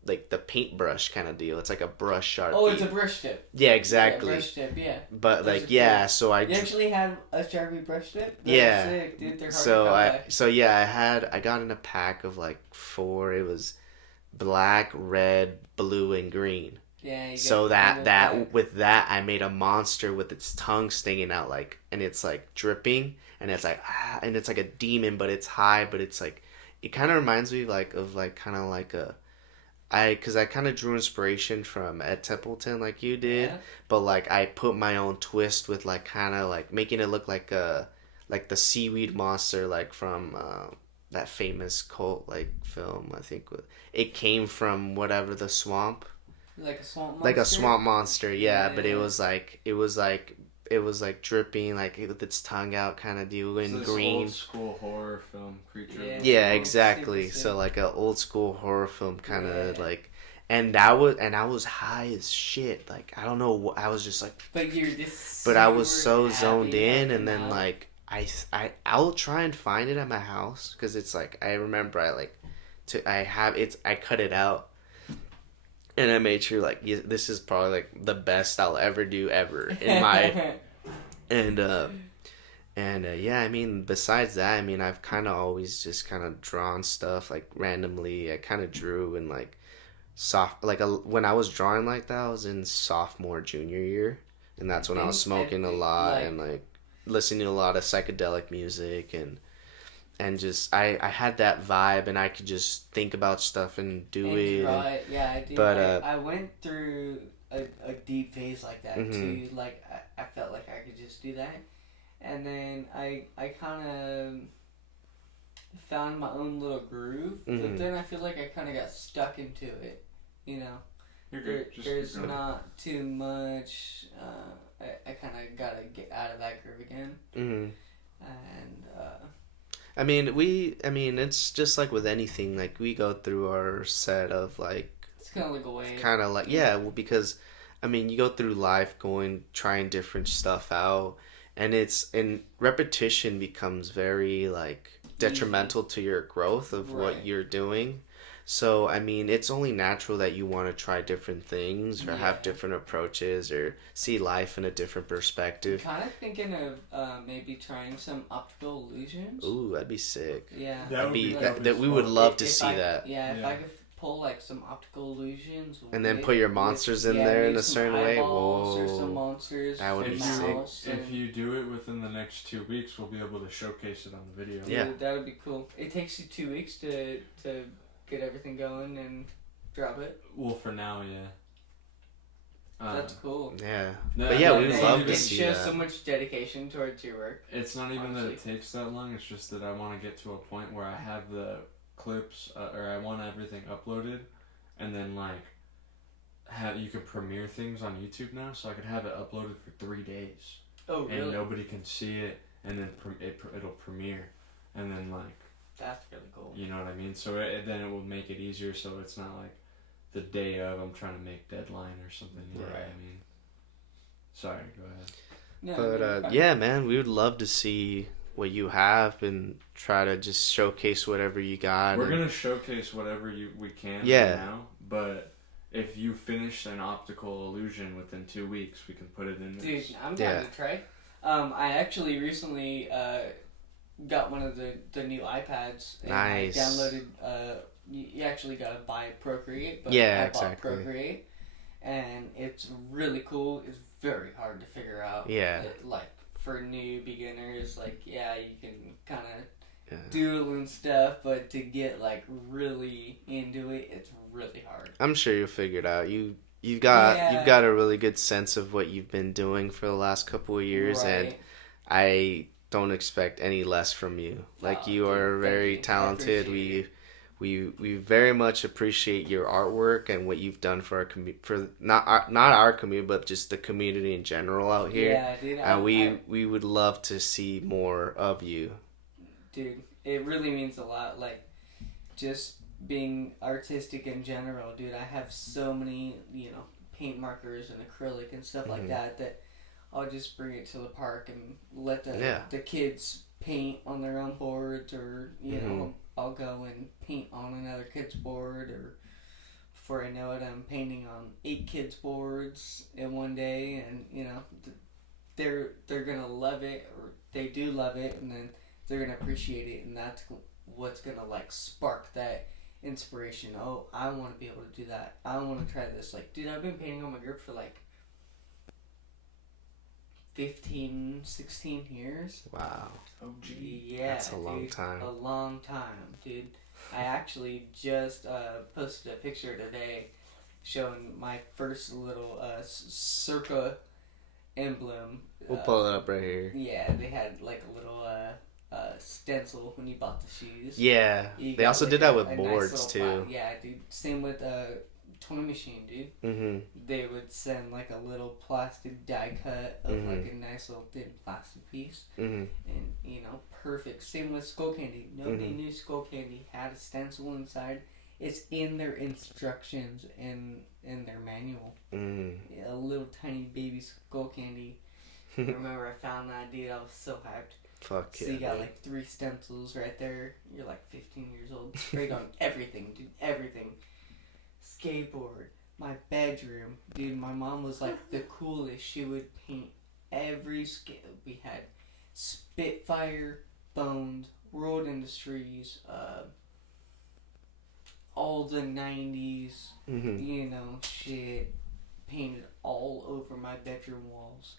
like the paintbrush kind of deal. It's like a brush Sharpie. Oh, it's a brush tip. Yeah, exactly. Yeah, brush tip, yeah. But Those like, are yeah, cool. so You actually had a Sharpie brush tip? That's yeah. sick, dude. They're hard So to come by. so yeah, I got in a pack of like 4. It was black, red, blue, and green. Yeah. So with that, I made a monster with its tongue stinging out, like, and it's like dripping, and it's like and it's like a demon, but it's high, but it's like, it kind of reminds me because I kind of drew inspiration from Ed Templeton like you did, but like I put my own twist with like kind of like making it look like the seaweed monster like from that famous cult like film. I think it came from whatever, the swamp. Like a swamp monster? Like a swamp monster, yeah. But it was like dripping, like with its tongue out, kind of deal in green. Old school horror film creature. Yeah, exactly. So like a old school horror film kind of like, and I was high as shit. Like I don't know, I was just like. But you're just. But I was so zoned in, and then like I'll try and find it at my house because it's like I remember I cut it out. And I made sure, like, this is probably, like, the best I'll ever do ever in my... yeah, I mean, besides that, I mean, I've kind of always just kind of drawn stuff, like, randomly. I kind of drew in, like, when I was drawing like that, I was in sophomore, junior year. And that's when I was smoking a lot and, like, listening to a lot of psychedelic music and just I had that vibe, and I could just think about stuff and do it. Right, yeah, I do. But I went through a deep phase like that too. Like I felt like I could just do that, and then I kind of found my own little groove. But then I feel like I kind of got stuck into it. You know, You're good. there's not too much. I kind of gotta get out of that groove again. And. I mean, it's just like with anything. Like we go through our set of like. It's kind of like a wave. Kind of like well, because, I mean, you go through life trying different stuff out, and repetition becomes very like detrimental to your growth of what you're doing. So, I mean, it's only natural that you want to try different things or have different approaches or see life in a different perspective. Kind of thinking of maybe trying some optical illusions. Ooh, that'd be sick. Yeah. We would love to see that. Yeah, if I could pull like some optical illusions. And then put your monsters in there in a certain way. Whoa. Or some monsters. That would be sick. If you do it within the next 2 weeks, we'll be able to showcase it on the video. Yeah. Dude, that would be cool. It takes you 2 weeks to get everything going and drop it. Well, for now, yeah. That's cool. Yeah. No, but yeah, we'd love to see that. It shows so much dedication towards your work. It's not even that it takes that long. It's just that I want to get to a point where I have the clips, or I want everything uploaded, and then like you can premiere things on YouTube now, so I could have it uploaded for 3 days. Oh, really? And nobody can see it, and then it'll premiere, and then like. That's really cool. You know what I mean? So then it will make it easier, so it's not like the day of I'm trying to make deadline or something. You know what I mean? Sorry, go ahead. No, but yeah, man, we would love to see what you have and try to just showcase whatever you got. We're gonna showcase whatever we can right now, but if you finish an optical illusion within 2 weeks, we can put it in there. Dude, I'm down to try. I actually recently got one of the new iPads. And nice. I downloaded. You actually gotta buy Procreate, but I bought Procreate, and it's really cool. It's very hard to figure out. Yeah. Like for new beginners, like you can kind of doodle and stuff, but to get like really into it, it's really hard. I'm sure you'll figure it out. You've got a really good sense of what you've been doing for the last couple of years, and I don't expect any less from you. Like you are very talented. We very much appreciate your artwork and what you've done for our not our community, but just the community in general out here. Yeah, dude. And we would love to see more of you. Dude, it really means a lot. Like just being artistic in general, dude. I have so many, paint markers and acrylic and stuff like that I'll just bring it to the park and let the kids paint on their own boards, or I'll go and paint on another kid's board or before I know it, I'm painting on 8 kids' boards in one day, and they're gonna love it, or they do love it, and then they're gonna appreciate it, and that's what's gonna like spark that inspiration. Oh, I want to be able to do that. I want to try this. Like, dude, I've been painting on my grip for like 15, 16 years. Wow. Oh, gee. Yeah, That's a long time. A long time, dude. I actually just posted a picture today showing my first little circa emblem. We'll pull it up right here. Yeah, they had like a little stencil when you bought the shoes. Yeah. You They got, also like, did that a with nice boards little too. yeah, dude. Same with Toy Machine, dude. Mm-hmm. They would send like a little plastic die cut of like a nice little thin plastic piece, Mm-hmm. and perfect. Same with Skull Candy. Nobody knew Skull Candy had a stencil inside. It's in their instructions and in their manual. Mm-hmm. A little tiny baby Skull Candy. I remember I found that, dude. I was so hyped. Fuck So yeah. you got dude. like 3 stencils right there. You're like 15 years old. Straight on everything, dude. Everything. Skateboard. My bedroom. Dude, my mom was like the coolest. She would paint every skate. We had Spitfire, Bones, World Industries, all the 90s, shit painted all over my bedroom walls.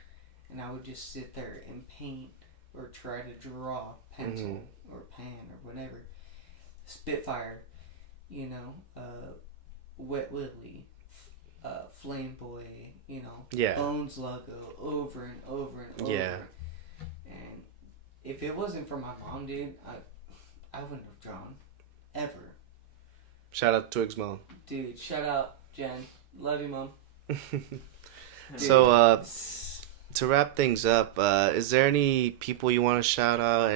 And I would just sit there and paint or try to draw pencil or pen or whatever. Spitfire, Wet Willie, Flame Boy, Yeah. Bones logo over and over and over. Yeah. And if it wasn't for my mom, dude, I wouldn't have drawn ever. Shout out to Twig's mom. Dude, shout out Jen. Love you, Mom. So, to wrap things up, is there any people you want to shout out?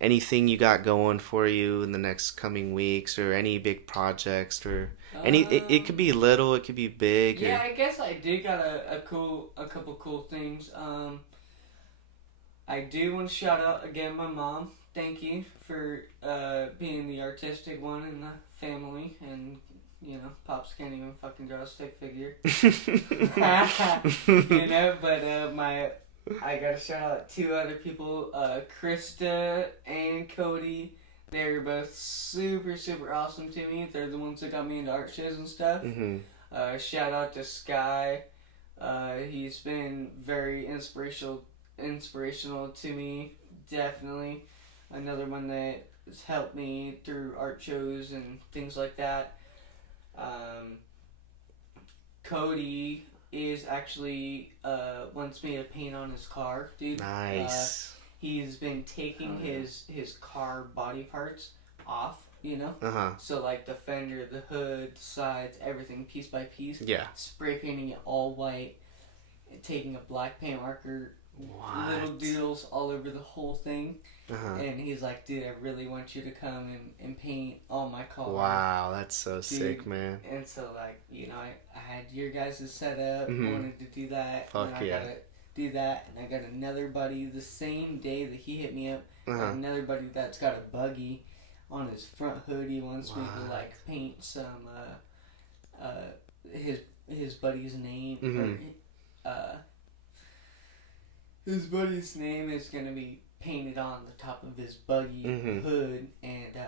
Anything you got going for you in the next coming weeks, or any big projects, or it could be little, it could be big. Yeah, I guess I did got a couple cool things. I do want to shout out again my mom. Thank you for being the artistic one in the family, and Pops can't even fucking draw a stick figure. But I gotta shout out 2 other people, Krista and Cody. They're both super, super awesome to me. They're the ones that got me into art shows and stuff. Shout out to Sky. He's been very inspirational to me, definitely. Another one that has helped me through art shows and things like that. Cody is actually wants me to paint on his car, dude. Nice. He's been taking his car body parts off, so like the fender, the hood, the sides, everything piece by piece. Yeah. Spray painting it all white, taking a black paint marker, little doodles all over the whole thing. And he's like, dude, I really want you to come and paint on my car. Wow, that's so sick, man. And so, like, I had your guys' setup, wanted to do that. Fuck and I yeah. gotta do that, and I got another buddy the same day that he hit me up. Another buddy that's got a buggy on his front hood. He wants me to, like, paint some, his buddy's name. His buddy's name is gonna be painted on the top of his buggy hood, and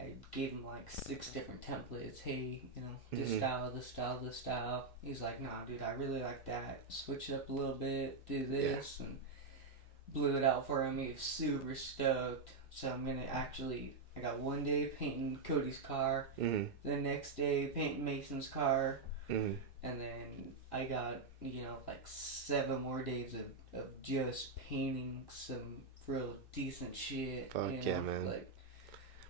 I gave him like 6 different templates. Hey, this style, this style, this style. He's like, nah, dude, I really like that. Switch it up a little bit, do this, and blew it out for him. He was super stoked. So I'm gonna I got one day painting Cody's car, the next day painting Mason's car, and then I got, like 7 more days of just painting some real decent shit. Fuck yeah, man. Like,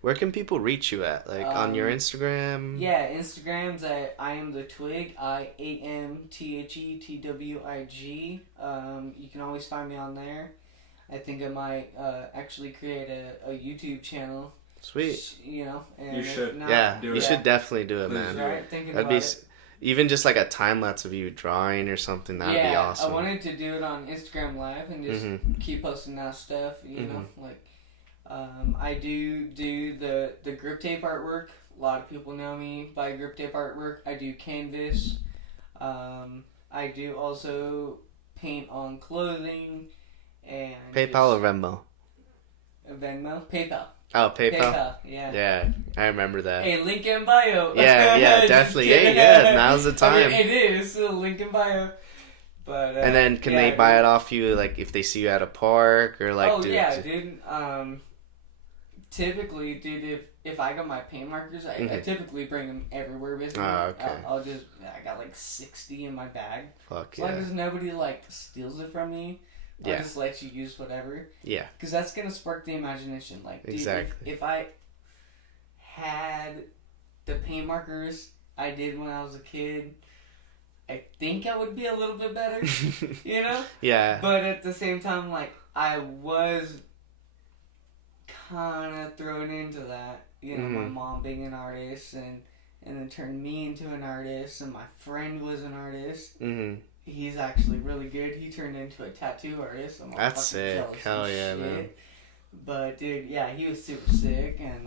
where can people reach you at? Like, on your Instagram? Yeah, Instagram's at IAMTWIG, IAMTHETWIG. You can always find me on there. I think I might actually create a YouTube channel. Sweet. And you should. Yeah, do you it. should definitely do it, Please man. do Right, thinking That'd about be it. even just like a time lapse of you drawing or something. That'd be awesome. I wanted to do it on Instagram Live and just keep posting that stuff. Like I do the grip tape artwork. A lot of people know me by grip tape artwork. I do canvas. I do also paint on clothing and PayPal or Venmo? Venmo? PayPal. Oh, PayPal? PayPal, yeah. Yeah, I remember that. Hey, link in bio. Yeah, Just definitely. kidding. Hey, yeah, now's the time. I mean, it is. Link in bio. But, And then can they buy it off you, like, if they see you at a park or, like... Dude. Typically, dude, if I got my paint markers, I typically bring them everywhere with me. Oh, okay. I got like 60 in my bag. Fuck As long as nobody like steals it from me, I'll just let you use whatever. Yeah. Because that's gonna spark the imagination. Like, dude, exactly. if I had the paint markers I did when I was a kid, I think I would be a little bit better, you know? Yeah. But at the same time, like, I was kind of thrown into that, you know, my mom being an artist and then turned me into an artist, and my friend was an artist. He's actually really good. He turned into a tattoo artist. I'm That's sick. Hell yeah, man. But dude, yeah, he was super sick, and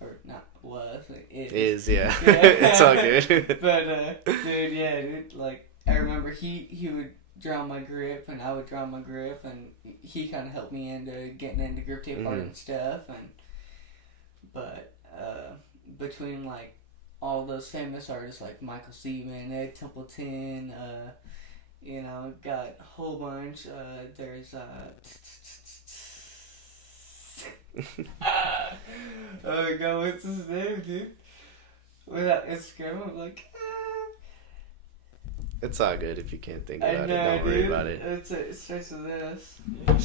or not was, it is, yeah. It's all good. But dude, yeah, dude, like, I remember he would draw my grip and I would draw my grip, and he kind of helped me into getting into grip tape art and stuff. But between like all those famous artists like Michael Seaman, Ed Templeton, you know, got a whole bunch. There's oh god, what's his name, dude? Without Instagram, I'm like. It's all good if you can't think about it. Don't worry about it. It starts with this.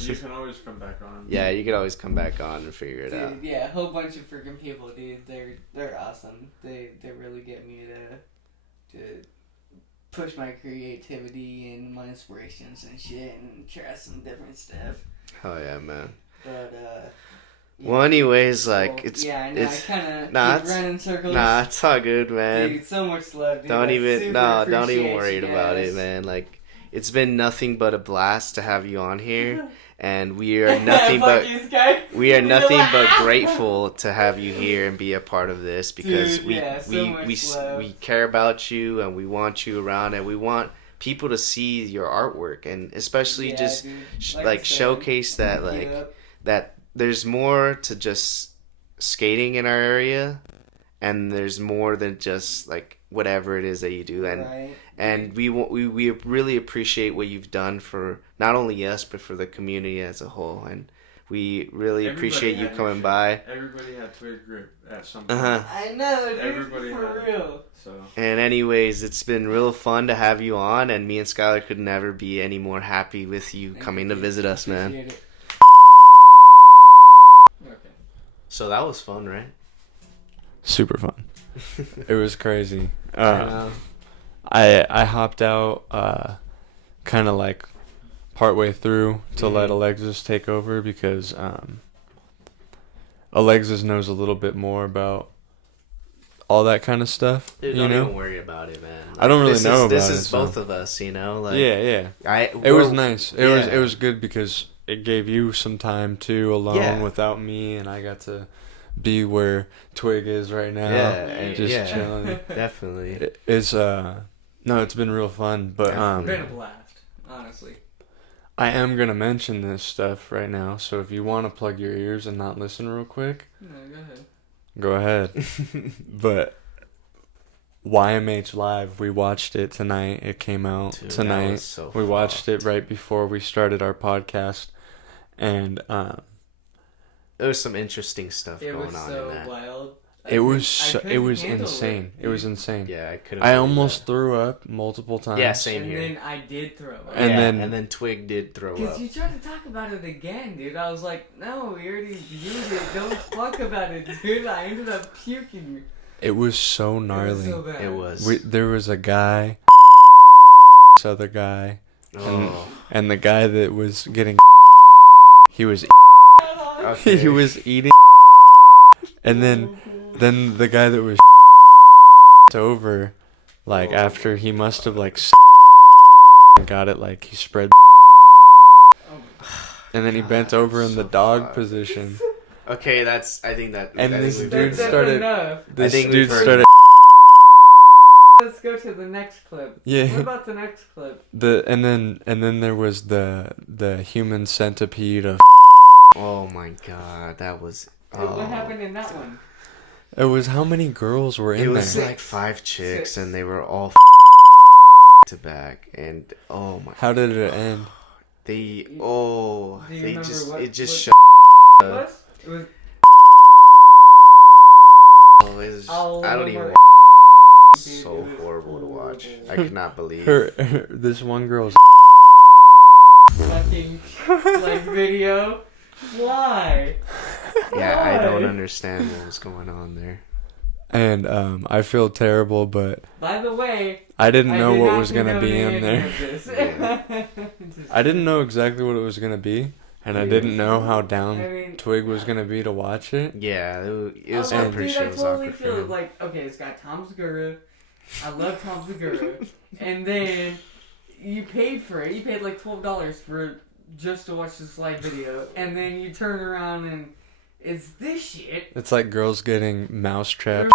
You can always come back on. Yeah, you can always come back on and figure it out. Yeah, a whole bunch of freaking people, dude. They're awesome. They really get me to push my creativity and my inspirations and shit and try some different stuff. Oh yeah, man. But well, anyways, like I kind of keep running circles. Nah, it's all good, man. Dude, so much love, dude. Don't even worry you about it, man. Like, it's been nothing but a blast to have you on here, and we are nothing but grateful to have you here and be a part of this, because we care about you and we want you around, and we want people to see your artwork, and especially showcase that that there's more to just skating in our area, and there's more than just like whatever it is that you do, and we really appreciate what you've done for not only us but for the community as a whole, and we really appreciate you coming by. Everybody had Twig grip at some point. I know, dude. Everybody for real. So. And anyways, it's been real fun to have you on, and me and Skylar could never be any more happy with you coming to visit us, man. So that was fun, right? Super fun. It was crazy. I hopped out kind of like partway through to let Alexis take over, because Alexis knows a little bit more about all that kind of stuff. Dude, don't even worry about it, man. Like, I don't really know about it. This is both of us, you know? Like, yeah. It was nice. It was good because it gave you some time too alone without me, and I got to be where Twig is right now and just chilling. Definitely. It's been real fun, but It's been a blast, honestly. I am gonna mention this stuff right now, so if you want to plug your ears and not listen real quick, no, go ahead. But YMH Live, we watched it tonight. It came out tonight. We watched it right before we started our podcast, and there was some interesting stuff going on in that. It was so wild. It was insane. It was insane. Yeah, I couldn't. I almost threw up multiple times. Yeah, same here. And then I did throw up. And then Twig did throw up. Because you tried to talk about it again, dude. I was like, no, we already viewed it. Don't talk about it, dude. I ended up puking. It was so gnarly. It was so bad. It was. There was a guy, this other guy, and the guy that was getting, he was eating, and then the guy that was over, like after he must have like got it, like he spread, and then he bent over in the dog position, Okay, I think And I think this we've dude heard That's started- enough. This think dude we've heard started. Let's go to the next clip. Yeah. What about the next clip? And then there was the human centipede of. Oh my god, that was. What Oh. happened in that one? It was how many girls were in It was there? like 5 chicks, Six. and they were all to back, and oh my. How did it end? They Do you they remember just what- it just what- shut. It was? It was Oh, it was, I'll I don't remember even. it. So Dude, it was horrible to watch. horrible. I could not believe. This one girl's. Fucking like video. Why? Yeah, I don't Why? understand what was going on there. And I feel terrible, but By the way, I didn't know did what not was gonna be condone in any there. of this. Yeah. Just I didn't know exactly what it was gonna be, and I didn't know how down I mean, Twig was gonna be to watch it. Yeah, it was. I'm I'm like, pretty dude, sure I it was totally awkward for feel him. like, okay, it's got Tom Segura. I love Tom Segura. And then you paid for it. You paid like $12 for just to watch this live video. And then you turn around and it's this shit. It's like girls getting mousetrapped.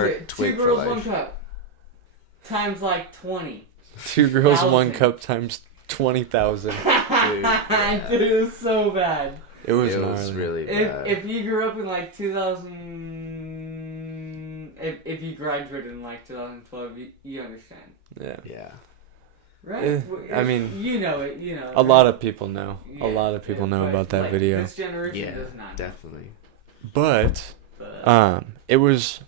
Twig Two for girls, life. one cup. Times like 20. 2 girls, 1 1,000. cup times 20,000. Dude, it was so bad. It was It gnarly. was really bad. If you grew up in like 2000, if you graduated in like 2012, you understand, Yeah. Yeah. right? I mean, you know it. You know. A lot of people know. Yeah, A lot of people yeah, know but, about that like, video. This generation Yeah, does not. definitely. But it was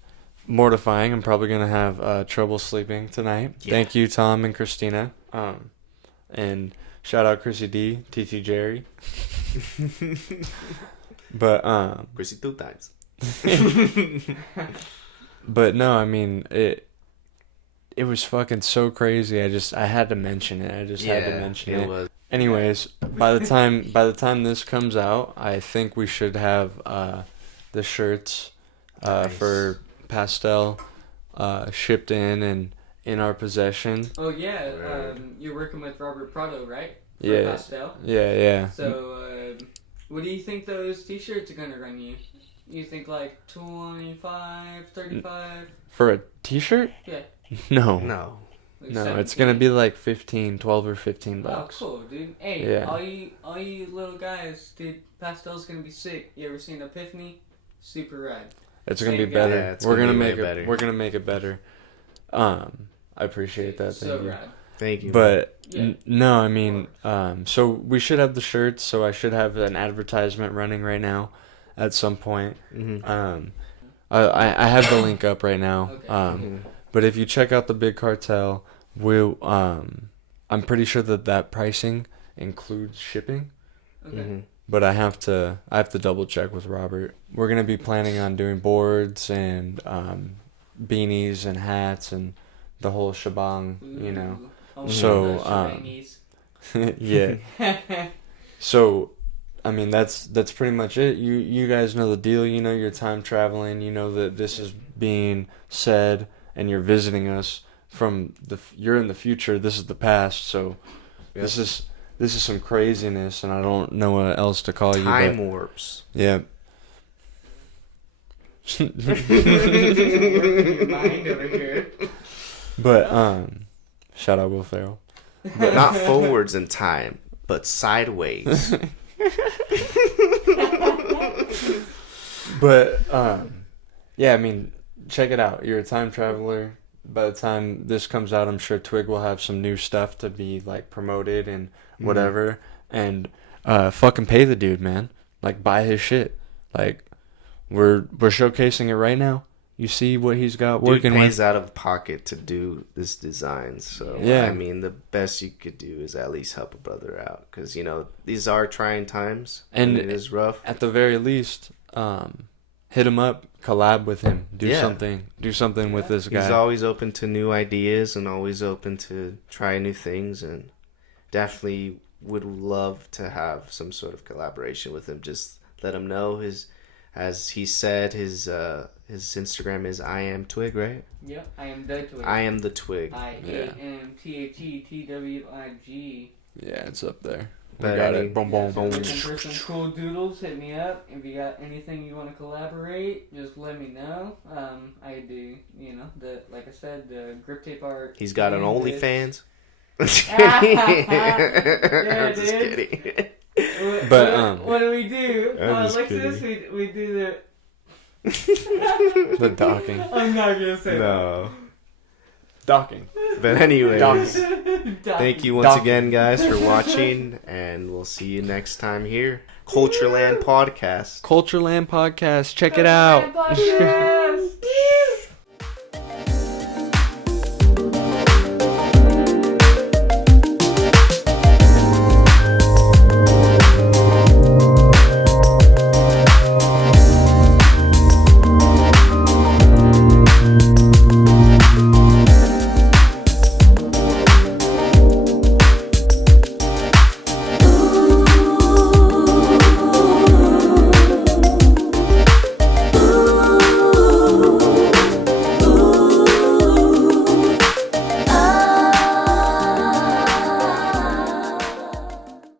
mortifying. I'm probably gonna have trouble sleeping tonight. Yeah. Thank you, Tom and Christina. And shout out Chrissy D, TT Jerry. But Chrissy 2 times. but no, I mean it was fucking so crazy. I had to mention it. I just had to mention it. Was. Anyways, by the time this comes out, I think we should have the shirts Nice. for Pastel shipped in and in our possession. Oh yeah, Right. you're working with Robert Prado, right? For Yeah. Pastel. Yeah. So, what do you think those T-shirts are gonna run you? You think like 25, 35? For a t-shirt? Yeah. No. No. Like No, it's 17? going to be like 12 or 15 Oh, bucks. cool, dude. Hey, Yeah. all you little guys, dude, Pastel's gonna be sick. You ever seen Epiphany? Super rad. It's going to Same be guy. better. Yeah, it's we're gonna going to be make way it better. we're going to make it better. I appreciate that. So Thank you. rad. Thank you. But Yeah. no, I mean, so we should have the shirts. So I should have an advertisement running right now, at some point. Mm-hmm. I have the link up right now. Okay. But if you check out the Big Cartel, I'm pretty sure that pricing includes shipping. Okay. Mm-hmm. But I have to double check with Robert. We're gonna be planning on doing boards and beanies and hats and the whole shebang, you know. Ooh. Oh, So, those shebangies. Yeah. So, I mean, that's pretty much it. You guys know the deal. You know you're time traveling. You know that this is being said, and you're visiting us from you're in the future. This is the past. So, this is some craziness, and I don't know what else to call you. Time But, warps. yeah. Your mind over here. But shout out Will Ferrell. Not forwards in time, but sideways. But yeah, I mean, check it out. You're a time traveler. By the time this comes out, I'm sure Twig will have some new stuff to be like promoted and whatever. And fucking pay the dude, man. Like, buy his shit. Like, we're showcasing it right now. You see what he's got Dude working pays with. out of pocket to do this design, so Yeah. I mean, the best you could do is at least help a brother out, because these are trying times, And it is rough. At the very least, hit him up, collab with him, do Yeah. something with this guy. He's always open to new ideas and always open to try new things, and definitely would love to have some sort of collaboration with him. Just let him know as he said, his Instagram is IAMTWIG, right? Yep, I am the Twig. I am the Twig. IAMTHETWIG. Yeah, it's up there. We got it. Boom, boom, boom. Looking for some cool doodles, hit me up. If you got anything you want to collaborate, just let me know. I do, like I said, the grip tape art. He's got an OnlyFans. Yeah, I'm just kidding. But what do we do? I'm just Alexis, we do the. the docking. I'm not gonna say No. Docking. But anyways, that. thank you once again, guys, for watching, and we'll see you next time here. Cultureland Podcast. Cultureland Podcast. Check it out. Podcast.